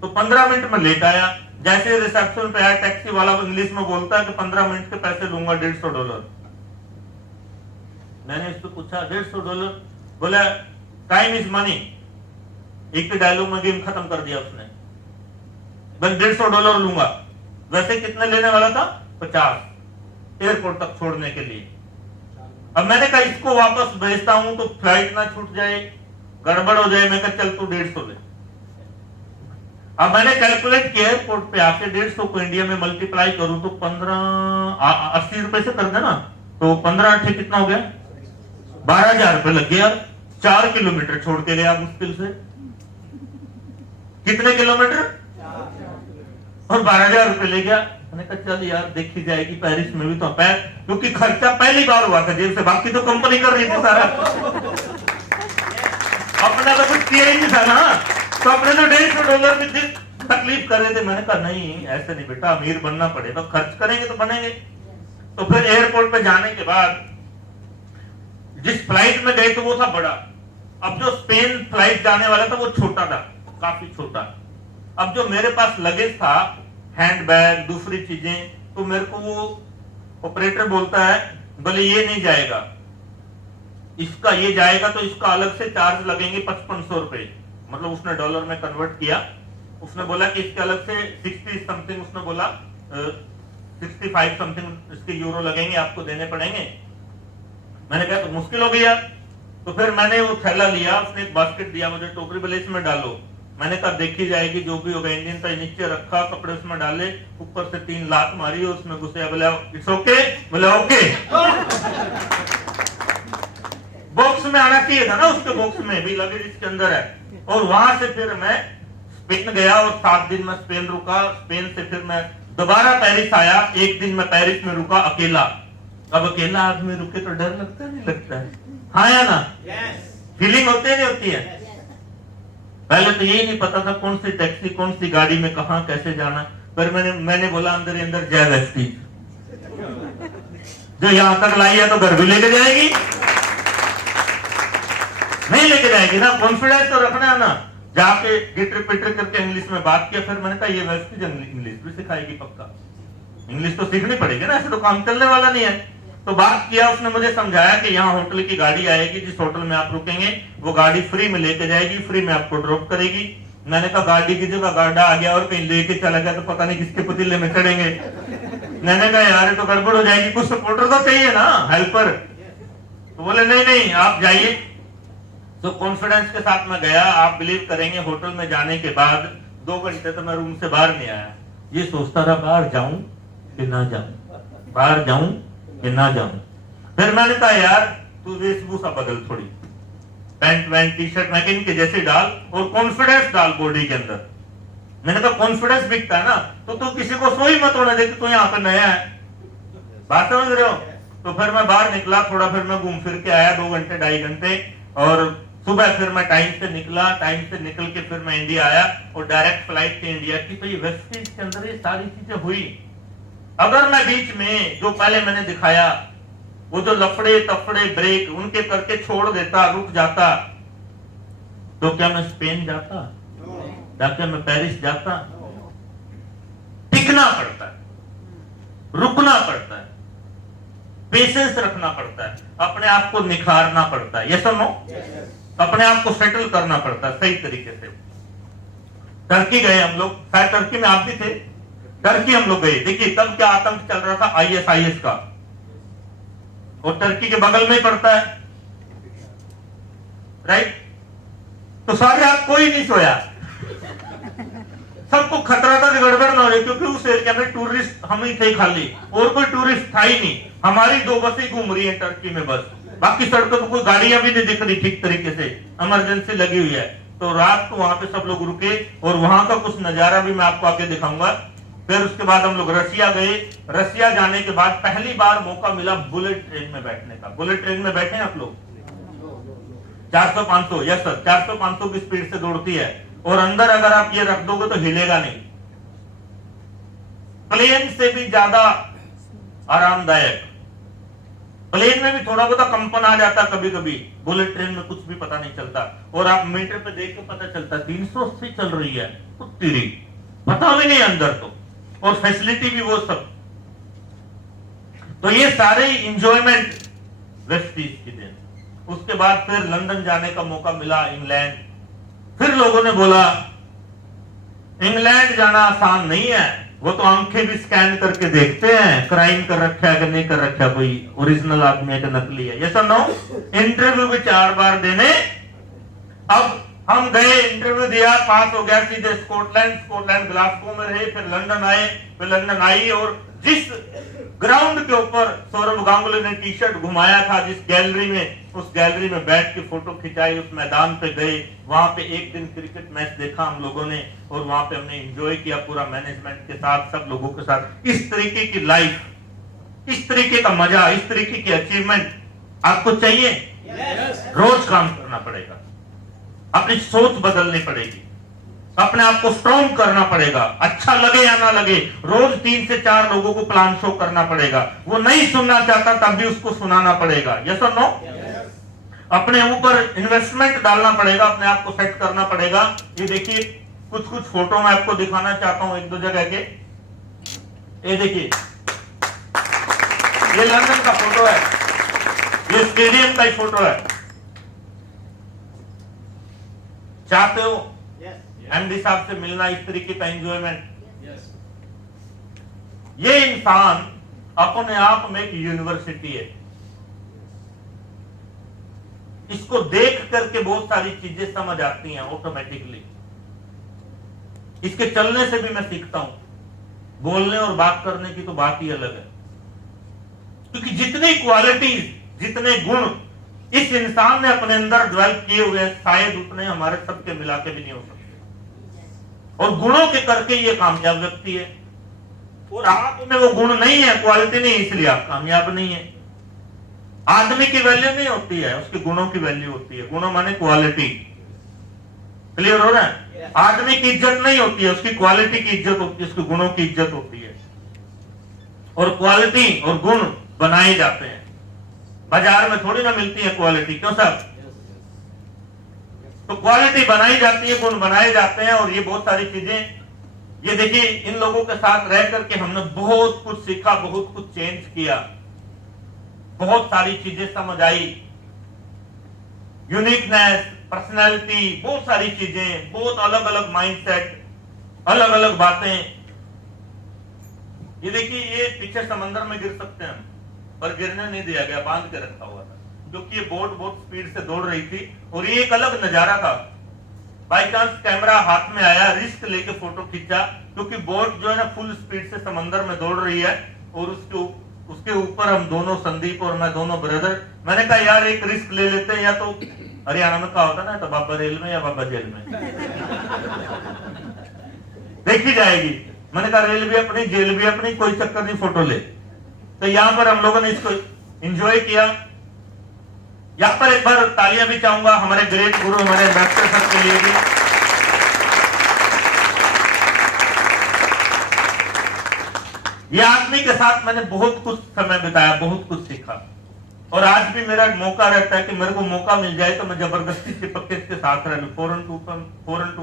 तो 15 मिनट में लेट आया। जैसे रिसेप्शन पे आया, टैक्सी वाला इंग्लिश में बोलता है कि 15 मिनट के पैसे लूंगा $150। मैंने इसको पूछा $150? बोला टाइम इज मनी। एक डायलॉग में गेम खत्म कर दिया उसने। बस $150 लूंगा। वैसे कितने लेने वाला था? 50 एयरपोर्ट तक छोड़ने के लिए। अब मैंने कहा इसको वापस भेजता हूं तो फ्लाइट ना छूट जाए, गड़बड़ हो जाए। मैं कहा चल तू 150 ले। अब मैंने कैलकुलेट किया, एयरपोर्ट पे आके 150 को इंडिया में मल्टीप्लाई करूं तो 80 रुपए से कर देना, तो 15 कितना हो गया? 12,000 रुपए लग गया। 4 किलोमीटर छोड़ के गया मुश्किल से। कितने किलोमीटर? और 12,000 रुपए ले गया। मैंने कहा चल यार देखी जाएगी, पेरिस में भी तो क्योंकि खर्चा पहली बार हुआ था जेब से, बाकी तो कंपनी कर रही थी सारा। अपना तो कुछ किया ही नहीं था ना, तो अपने तो $150 की तकलीफ कर रहे थे। मैंने कहा नहीं ऐसे नहीं बेटा, अमीर बनना पड़ेगा, खर्च करेंगे तो बनेंगे। तो फिर एयरपोर्ट पे जाने के बाद जिस फ्लाइट में गए तो वो था बड़ा। अब जो स्पेन फ्लाइट जाने वाला था वो छोटा था, काफी छोटा। अब जो मेरे पास लगेज था, हैंड बैग, दूसरी चीजें, तो मेरे को वो ऑपरेटर बोलता है बोले ये नहीं जाएगा, इसका ये जाएगा, तो इसका अलग से चार्ज लगेंगे 5500 रुपए। मतलब उसने डॉलर में कन्वर्ट किया। उसने बोला कि इसके अलग से 60 समथिंग, उसने बोला 65 समथिंग इसके यूरो लगेंगे, आपको देने पड़ेंगे। मैंने कहा तो मुश्किल हो गया। तो फिर मैंने वो थैला लिया, उसने एक बास्केट दिया मुझे, टोकरी बोले इसमें डालो। मैंने कहा देखी जाएगी जो भी होगा। इंडियन था, नीचे रखा, कपड़े उसमें डाले, ऊपर से 3 लात मारी, उसमें घुसे। बोला इट्स ओके? बोला ओके। बॉक्स में आना चाहिए था ना, उसके बॉक्स में भी लगेज इसके अंदर है। और वहां से फिर मैं स्पेन गया और 7 दिन में स्पेन रुका। स्पेन से फिर मैं दोबारा पेरिस आया। 1 दिन मैं पेरिस में रुका अकेला। अब अकेला आदमी रुके तो डर लगता है, नहीं लगता है? हाँ या ना? फीलिंग होती है नहीं होती है? पहले तो यही नहीं पता था कौन सी टैक्सी, कौन सी गाड़ी में कहां कैसे जाना। पर मैंने बोला अंदर ही अंदर जय वेस्टी, जो यहां तक लाई है तो घर भी लेके जाएगी? नहीं लेके जाएगी ना। कॉन्फिडेंस तो रखना है ना। जाके गिटर पिटर करके इंग्लिश में बात किया। फिर मैंने कहा ये वेस्टी इंग्लिश भी सिखाएगी पक्का, इंग्लिश तो सीखनी पड़ेगी ना, ऐसे तो काम चलने वाला नहीं है। तो बात किया, उसने मुझे समझाया कि यहाँ होटल की गाड़ी आएगी, जिस होटल में आप रुकेंगे वो गाड़ी फ्री में लेके जाएगी, फ्री में आपको ड्रॉप करेगी। मैंने कहा गाड़ी की जगह गाड़ा आ गया और कहीं लेके चला गया तो पता नहीं किसके पतीले में चढ़ेंगे। मैंने कहा यार तो गड़बड़ हो जाएगी, कुछ सपोर्टर तो चाहिए ना, हेल्पर। तो बोले नहीं नहीं आप जाइए। तो कॉन्फिडेंस के साथ मैं गया। आप बिलीव करेंगे, होटल में जाने के बाद 2 घंटे तो मैं रूम से बाहर नहीं आया। ये सोचता रहा बाहर जाऊं कि ना जाऊं, बाहर जाऊं कि ना जाऊं। फिर मैंने कहा यार तू वेशभूषा बदल थोड़ी, पैंट वैंट टी शर्ट मैकेनिक के जैसे डाल और कॉन्फिडेंस डाल बॉडी के अंदर। मैंने कहा कॉन्फिडेंस बिकता है ना, तो तू किसी को सोई मत होने दे कि तू यहाँ पे नया है। बात समझ रहे हो? तो फिर मैं बाहर निकला थोड़ा, फिर मैं घूम फिर के आया 2 घंटे 2.5 घंटे। और सुबह फिर मैं टाइम से निकला, टाइम से निकल के फिर मैं इंडिया आया और डायरेक्ट फ्लाइट थी इंडिया की। तो ये वेस्ट इंडीज के अंदर ये सारी चीजें हुई। अगर मैं बीच में जो पहले मैंने दिखाया वो जो लफड़े तफड़े ब्रेक उनके करके छोड़ देता, रुक जाता, तो क्या मैं स्पेन जाता? क्या मैं पेरिस जाता? टिकना पड़ता है, रुकना पड़ता है, पेशेंस रखना पड़ता है, अपने आप को निखारना पड़ता है। यस और नो? अपने आप को सेटल करना पड़ता है सही तरीके से। टर्की गए हम लोग, शायद टर्की में आप भी थे। टर्की हम लोग गए। देखिए तब क्या आतंक चल रहा था ISIS का, और टर्की के बगल में ही पड़ता है, राइट? तो सारे रात कोई नहीं सोया, सबको खतरा था कि गड़बड़ ना हो रही, क्योंकि उस एरिया में टूरिस्ट हम ही थे खाली, और कोई टूरिस्ट था ही नहीं। हमारी 2 बसें घूम रही है टर्की में बस, बाकी सड़कों पर कोई गाड़ियां भी नहीं दिख रही ठीक तरीके से, इमरजेंसी लगी हुई है। तो रात को वहां पे सब लोग रुके और वहां का कुछ नजारा भी मैं आपको आगे दिखाऊंगा। फिर उसके बाद हम लोग रसिया गए। रसिया जाने के बाद पहली बार मौका मिला बुलेट ट्रेन में बैठने का। बुलेट ट्रेन में बैठे हैं आप लोग? 400-500, यस सर, 400-500 की स्पीड से दौड़ती है और अंदर अगर आप ये रख दोगे तो हिलेगा नहीं। प्लेन से भी ज्यादा आरामदायक। प्लेन में भी थोड़ा बहुत कंपन आ जाता कभी कभी, बुलेट ट्रेन में कुछ भी पता नहीं चलता। और आप मीटर पे देख के पता चलता 380 चल रही है, तेरी पता भी नहीं अंदर तो, और फैसिलिटी भी वो सब। तो ये सारे इंजॉयमेंट वेस्ट ईस्ट की देन। उसके बाद फिर लंदन जाने का मौका मिला, इंग्लैंड। फिर लोगों ने बोला इंग्लैंड जाना आसान नहीं है, वो तो आंखें भी स्कैन करके देखते हैं क्राइम कर रखा है कि नहीं कर रखा है, कोई ओरिजिनल आदमी है कि नकली है। ये सब नो, इंटरव्यू भी 4 बार देने। अब हम गए, इंटरव्यू दिया, पास हो गया, सीधे स्कॉटलैंड ग्लासगो में रहे, फिर लंदन आए, फिर लंदन आई। और जिस ग्राउंड के ऊपर सौरभ गांगुली ने टी शर्ट घुमाया था, जिस गैलरी में, उस गैलरी में बैठ के फोटो खिंचाई, उस मैदान पे गए, वहां पे एक दिन क्रिकेट मैच देखा हम लोगों ने, और वहां पे हमने एंजॉय किया पूरा मैनेजमेंट के साथ, सब लोगों के साथ। इस तरीके की लाइफ, इस तरीके का मजा, इस तरीके की अचीवमेंट आपको चाहिए? रोज काम करना पड़ेगा, अपनी सोच बदलनी पड़ेगी, अपने आप को स्ट्रॉन्ग करना पड़ेगा। अच्छा लगे या ना लगे, रोज 3 से 4 लोगों को प्लान शो करना पड़ेगा। वो नहीं सुनना चाहता तब भी उसको सुनाना पड़ेगा। यस और नो? अपने ऊपर इन्वेस्टमेंट डालना पड़ेगा, अपने आप को सेट करना पड़ेगा। ये देखिए कुछ फोटो मैं आपको दिखाना चाहता हूं 1-2 जगह के। ये देखिए, ये लंदन का फोटो है, ये स्टेडियम का ही फोटो है। चाहते हो एमडी साहब से मिलना, इस तरीके का एंजॉयमेंट? ये इंसान अपने आप में एक यूनिवर्सिटी है। इसको देख करके बहुत सारी चीजें समझ आती हैं ऑटोमेटिकली। इसके चलने से भी मैं सीखता हूं। बोलने और बात करने की तो बात ही अलग है, क्योंकि जितनी क्वालिटीज, जितने गुण इस इंसान ने अपने अंदर डेवलप किए हुए हैं, शायद उतने हमारे सबके मिला के भी नहीं हो सकते। और गुणों के करके ये कामयाब व्यक्ति है, और आप में वो गुण नहीं है, क्वालिटी नहीं, इसलिए आप कामयाब नहीं है। आदमी की वैल्यू नहीं होती है, उसके गुणों की वैल्यू होती है। गुणों माने क्वालिटी। क्लियर हो रहा है? आदमी की इज्जत नहीं होती है, उसकी क्वालिटी की इज्जत होती है, उसके गुणों की इज्जत होती है। और क्वालिटी और गुण बनाए जाते हैं, बाजार में थोड़ी ना मिलती है क्वालिटी। क्यों साहब? तो क्वालिटी बनाई जाती है, गुण बनाए जाते हैं। और ये बहुत सारी चीजें, ये देखिए, इन लोगों के साथ रह करके हमने बहुत कुछ सीखा, बहुत कुछ चेंज किया, बहुत सारी चीजें समझ आई। यूनिकनेस, पर्सनैलिटी, बहुत सारी चीजें, बहुत अलग अलग माइंडसेट, अलग अलग बातें। ये देखिए, ये पीछे समंदर में गिर सकते हैं हम, पर गिरने नहीं दिया गया, बांध के रखा हुआ था, क्योंकि ये बोट बहुत स्पीड से दौड़ रही थी। और ये एक अलग नजारा था। बाई चांस कैमरा हाथ में आया, रिस्क लेके फोटो खींचा, क्योंकि बोट जो है ना फुल स्पीड से समंदर में दौड़ रही है, और उसके ऊपर हम दोनों, संदीप और मैं, दोनों ब्रदर। मैंने कहा यार एक रिस्क ले लेते हैं, या तो हरियाणा में कहा होता ना, तो बाबा रेल में या बाबा जेल में देखी जाएगी। मैंने कहा रेल भी अपनी, जेल भी अपनी, कोई चक्कर नहीं, फोटो ले। तो यहां पर हम लोगों ने इसको एंजॉय किया। यहां पर एक बार तालियां भी चाहूंगा हमारे ग्रेट गुरु, हमारे एम्बेसडर सर के लिए भी। ये आदमी के साथ मैंने बहुत कुछ समय बिताया, बहुत कुछ सीखा। और आज भी मेरा मौका रहता है कि मेरे को मौका मिल जाए तो मैं जबरदस्ती चिपक के इसके साथ रह लूं। फॉरेन टूर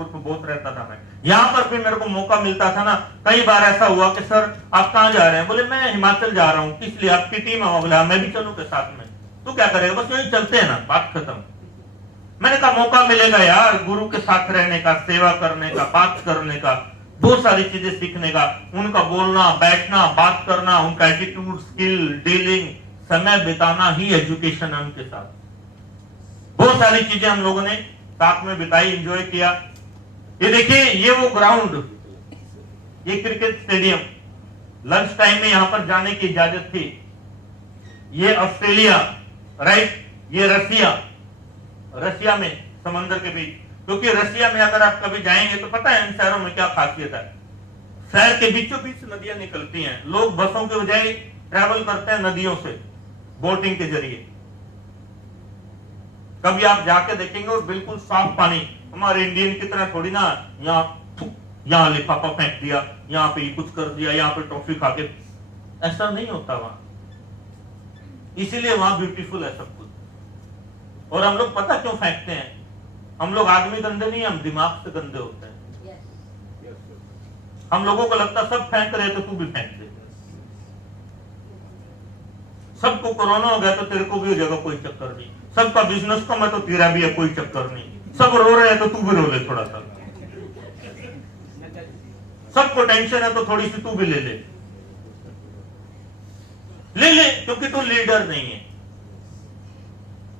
पर बहुत रहता था मैं। यहाँ पर भी मेरे को मौका मिलता था ना, कई बार ऐसा हुआ कि सर आप कहाँ जा रहे हैं? बोले मैं हिमाचल जा रहा हूँ। किस लिए? आपकी टीम है? बोला मैं भी चलूं के साथ में। तू क्या करेगा? बस यही चलते हैं ना, बात खत्म। मैंने कहा मौका मिलेगा यार गुरु के साथ रहने का, सेवा करने का, बात करने का, बहुत सारी चीजें सीखने का, उनका बोलना, बैठना, बात करना, उनका एटीट्यूड, स्किल, डीलिंग, समय बिताना ही एजुकेशन है उनके साथ। बहुत सारी चीजें हम लोगों ने साथ में बिताई, एंजॉय किया। ये देखिए, ये वो ग्राउंड, ये क्रिकेट स्टेडियम, लंच टाइम में यहां पर जाने की इजाजत थी। ये ऑस्ट्रेलिया, राइट, ये रसिया में समंदर के बीच। क्योंकि रशिया में अगर आप कभी जाएंगे तो पता है इन शहरों में क्या खासियत है। शहर के बीचों बीच नदियां निकलती हैं, लोग बसों के बजाय ट्रैवल करते हैं नदियों से, बोटिंग के जरिए। कभी आप जाके देखेंगे और बिल्कुल साफ पानी, हमारे इंडियन की तरह थोड़ी ना यहाँ लिफाफा फेंक दिया, यहाँ पे कुछ कर दिया, यहाँ पे टॉफी खा के, ऐसा नहीं होता वहां। इसीलिए वहां ब्यूटीफुल है सब कुछ। और हम लोग पता क्यों फेंकते हैं? हम लोग आदमी गंदे नहीं, हम दिमाग से गंदे होते हैं। हम लोगों को लगता सब फेंक रहे तो तू भी फेंक दे। सबको कोरोना हो गया तो तेरे को भी हो जाएगा, कोई चक्कर नहीं। सबका बिजनेस कम है तो तेरा भी है, कोई चक्कर नहीं। सब रो रहे हैं तो तू भी रो ले थोड़ा सा। सबको टेंशन है तो थोड़ी सी तू भी ले ले, क्योंकि तू लीडर नहीं है।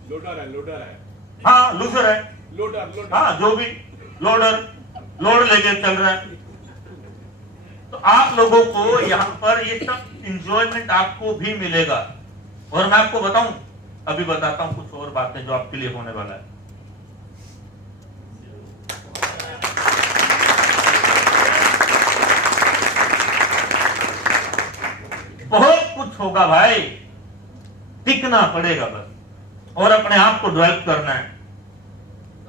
लोडर है। हाँ, लूजर है। लोडर। हाँ, जो भी लोडर, लोड लेके चल रहा है। तो आप लोगों को यहाँ पर ये सब इंजॉयमेंट आपको भी मिलेगा। और मैं आपको बताऊं, अभी बताता हूं कुछ और बातें जो आपके लिए होने वाला है। बहुत कुछ होगा भाई, टिकना पड़ेगा बस, और अपने आप को डेवलप करना है।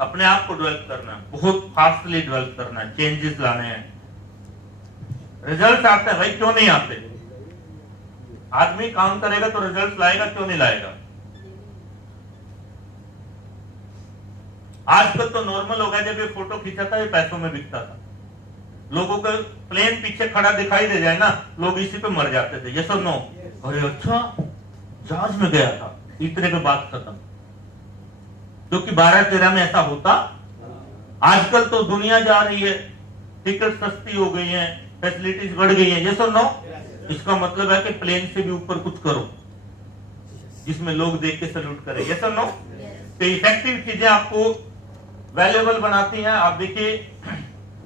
अपने आप को डेवलप करना है, बहुत फास्टली डेवलप करना है, चेंजेस लाने हैं। रिजल्ट आते हैं भाई, क्यों नहीं आते? आदमी काम करेगा तो रिजल्ट लाएगा, क्यों नहीं लाएगा? आजकल तो नॉर्मल हो गया, जब ये फोटो खींचा था ये पैसों में बिकता था। लोगों को प्लेन पीछे खड़ा दिखाई दे जाए ना, लोग इसी पे मर जाते थे। ये सब नो, अरे अच्छा जहाज में गया था, इतने पे बात खत्म। क्योंकि 12-13 में ऐसा होता। आजकल तो दुनिया जा रही है, टिकट सस्ती हो गई है, फैसिलिटीज बढ़ गई है। ये सब नो, इसका मतलब है कि प्लेन से भी ऊपर कुछ करो जिसमें लोग देख के सैल्यूट करें। ये सब नो, तो इफेक्टिव चीजें आपको वैल्यूएबल बनाती हैं। आप देखिए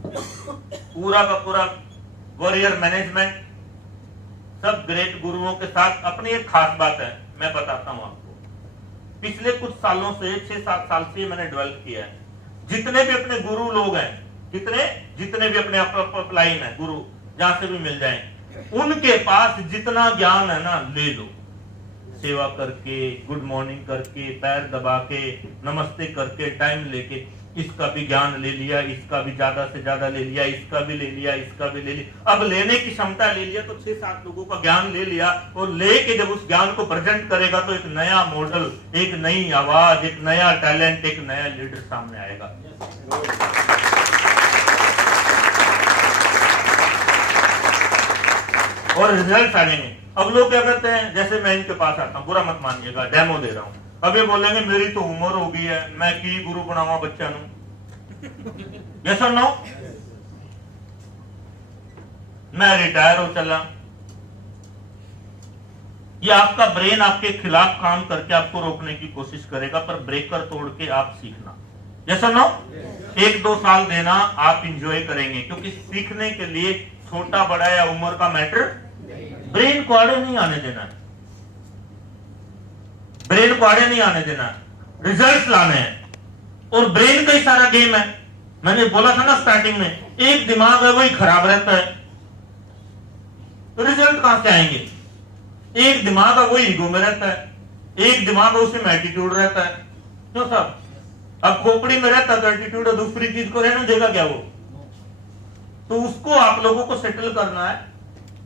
पूरा का पूरा वॉरियर मैनेजमेंट, सब ग्रेट गुरुओं के साथ। अपनी एक खास बात है, मैं बताता हूं आपको। पिछले कुछ सालों से, 6-7 साल से मैंने डेवलप किया है। जितने भी अपने गुरु लोग हैं, जितने भी अपने अपलाइन है गुरु, जहां से भी मिल जाए, उनके पास जितना ज्ञान है ना, ले लो। सेवा करके, गुड मॉर्निंग करके, पैर दबा के, नमस्ते करके, टाइम लेके, इसका भी ज्ञान ले लिया, इसका भी ज्यादा से ज्यादा ले लिया, इसका भी ले लिया, इसका भी ले लिया। अब लेने की क्षमता ले लिया तो 6-7 लोगों का ज्ञान ले लिया, और लेके जब उस ज्ञान को प्रेजेंट करेगा तो एक नया मॉडल, एक नई आवाज, एक नया टैलेंट, एक नया लीडर सामने आएगा। और रिजल्ट आएंगे। अब लोग क्या करते हैं, जैसे मैं इनके पास आता हूँ, बुरा मत मानिएगा, डेमो दे रहा हूँ। अब ये बोलेंगे मेरी तो उम्र हो गई है, मैं की गुरु बनावा बच्चा नु। यस और नो? मैं रिटायर हो चला। ये आपका ब्रेन आपके खिलाफ काम करके आपको रोकने की कोशिश करेगा, पर ब्रेकर तोड़ के आप सीखना। यस और नो? 1-2 साल देना, आप इंजॉय करेंगे। क्योंकि सीखने के लिए छोटा बड़ा या उम्र का मैटर, ब्रेन को आड़े नहीं आने देना, ब्रेन को आड़े नहीं आने देना, रिजल्ट लाने हैं। और ब्रेन का ही सारा गेम है। मैंने बोला था ना स्टार्टिंग में, एक दिमाग है वही खराब रहता है, तो रिजल्ट कहां से आएंगे? एक दिमाग है वही ईगो में रहता है, एक दिमाग है उसमें एटीट्यूड रहता है। क्यों साहब? अब खोपड़ी में रहता है तो एटीट्यूड है, दूसरी चीज को रहने देगा क्या वो? तो उसको आप लोगों को सेटल करना है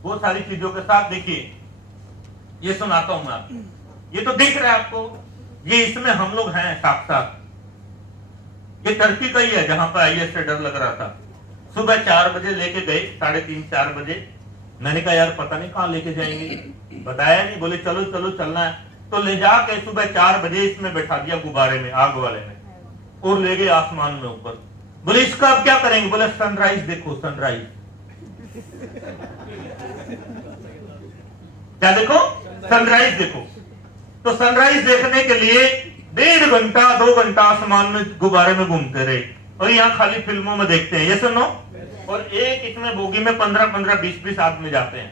वो सारी चीजों के साथ। देखिए, ये सुनाता हूं मैं आपको, ये तो दिख रहा है आपको, ये इसमें हम लोग हैं साक्षात। ये टर्की का ही है जहां पर आईएस से डर लग रहा था। सुबह 4 बजे लेके गए, 3:30-4 बजे। मैंने कहा यार पता नहीं कहां लेके जाएंगे, बताया नहीं। बोले चलो चलो चलना है। तो ले जाके सुबह 4 बजे इसमें बैठा दिया गुब्बारे में, आग वाले में, और ले गए आसमान में ऊपर। बोले इसका अब क्या करेंगे? बोले सनराइज देखो, सनराइज। क्या देखो? सनराइज देखो। तो सनराइज देखने के लिए 1.5 घंटा 2 घंटा आसमान में गुब्बारे में घूमते रहे। और यहाँ खाली फिल्मों में देखते हैं, ये सुनो। और एक इसमें बोगी में 15-15, 20-20 आदमी जाते हैं।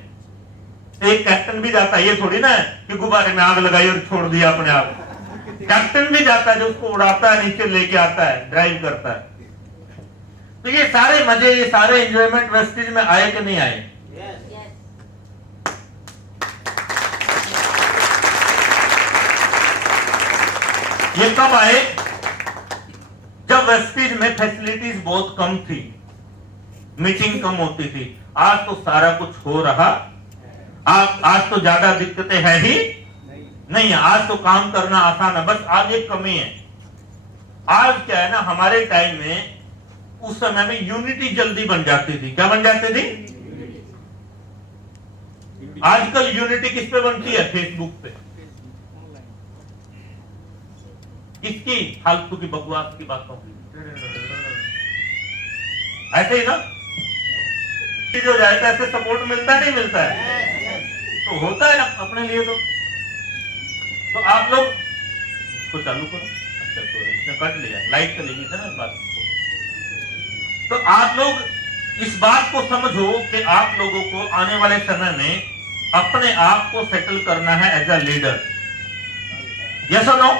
एक कैप्टन भी जाता है, ये थोड़ी ना है कि गुब्बारे में आग लगाई और छोड़ दिया अपने आप। कैप्टन भी जाता है जो उसको उड़ाता है, नीचे लेके आता है, ड्राइव करता है। तो ये सारे मजे, ये सारे एंजॉयमेंट वेस्टेज में आए कि नहीं आए? ये कब आए? जब वेस्टेज में फैसिलिटीज बहुत कम थी, मीटिंग कम होती थी। आज तो सारा कुछ हो रहा, आज तो ज्यादा दिक्कतें है ही नहीं है। आज तो काम करना आसान है। बस आज एक कमी है। आज क्या है ना, हमारे टाइम में उस समय में यूनिटी जल्दी बन जाती थी। क्या बन जाती थी? आजकल यूनिटी किस पे बनती है? फेसबुक पे। किसकी? फालतू की बकवास की बातों की। ऐसे ही ना जो जाता है, ऐसे सपोर्ट मिलता नहीं मिलता है? तो होता है ना अपने लिए। तो आप लोग इसको चालू करो। अच्छा, तो इसने कट लिया, लाइट चलेगी था ना बात। तो आप लोग इस बात को समझो कि आप लोगों को आने वाले समय में अपने आप को सेटल करना है एज अ लीडर। यस और नो?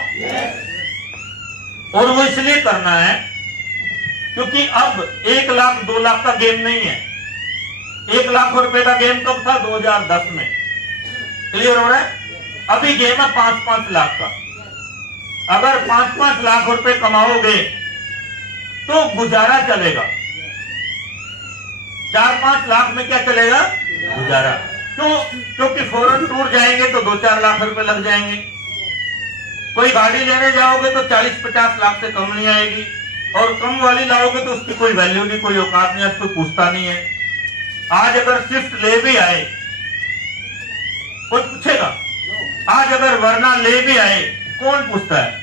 और वो इसलिए करना है क्योंकि अब 1 लाख 2 लाख का गेम नहीं है। 1 लाख रुपए का गेम कब था? 2010 में। क्लियर हो रहा है? अभी गेम है 5-5 लाख का। अगर 5-5 लाख रुपए कमाओगे तो गुजारा चलेगा। 4-5 लाख में क्या चलेगा? गुजारा। क्यों? क्योंकि फॉरेन टूर जाएंगे तो 2-4 लाख रुपए लग जाएंगे। कोई गाड़ी लेने जाओगे तो 40-50 लाख से कम नहीं आएगी, और कम वाली लाओगे तो उसकी कोई वैल्यू नहीं, कोई औकात नहीं, उसको पूछता नहीं है। आज अगर स्विफ्ट ले भी आए कोई पूछेगा? आज अगर वरना ले भी आए कौन पूछता है?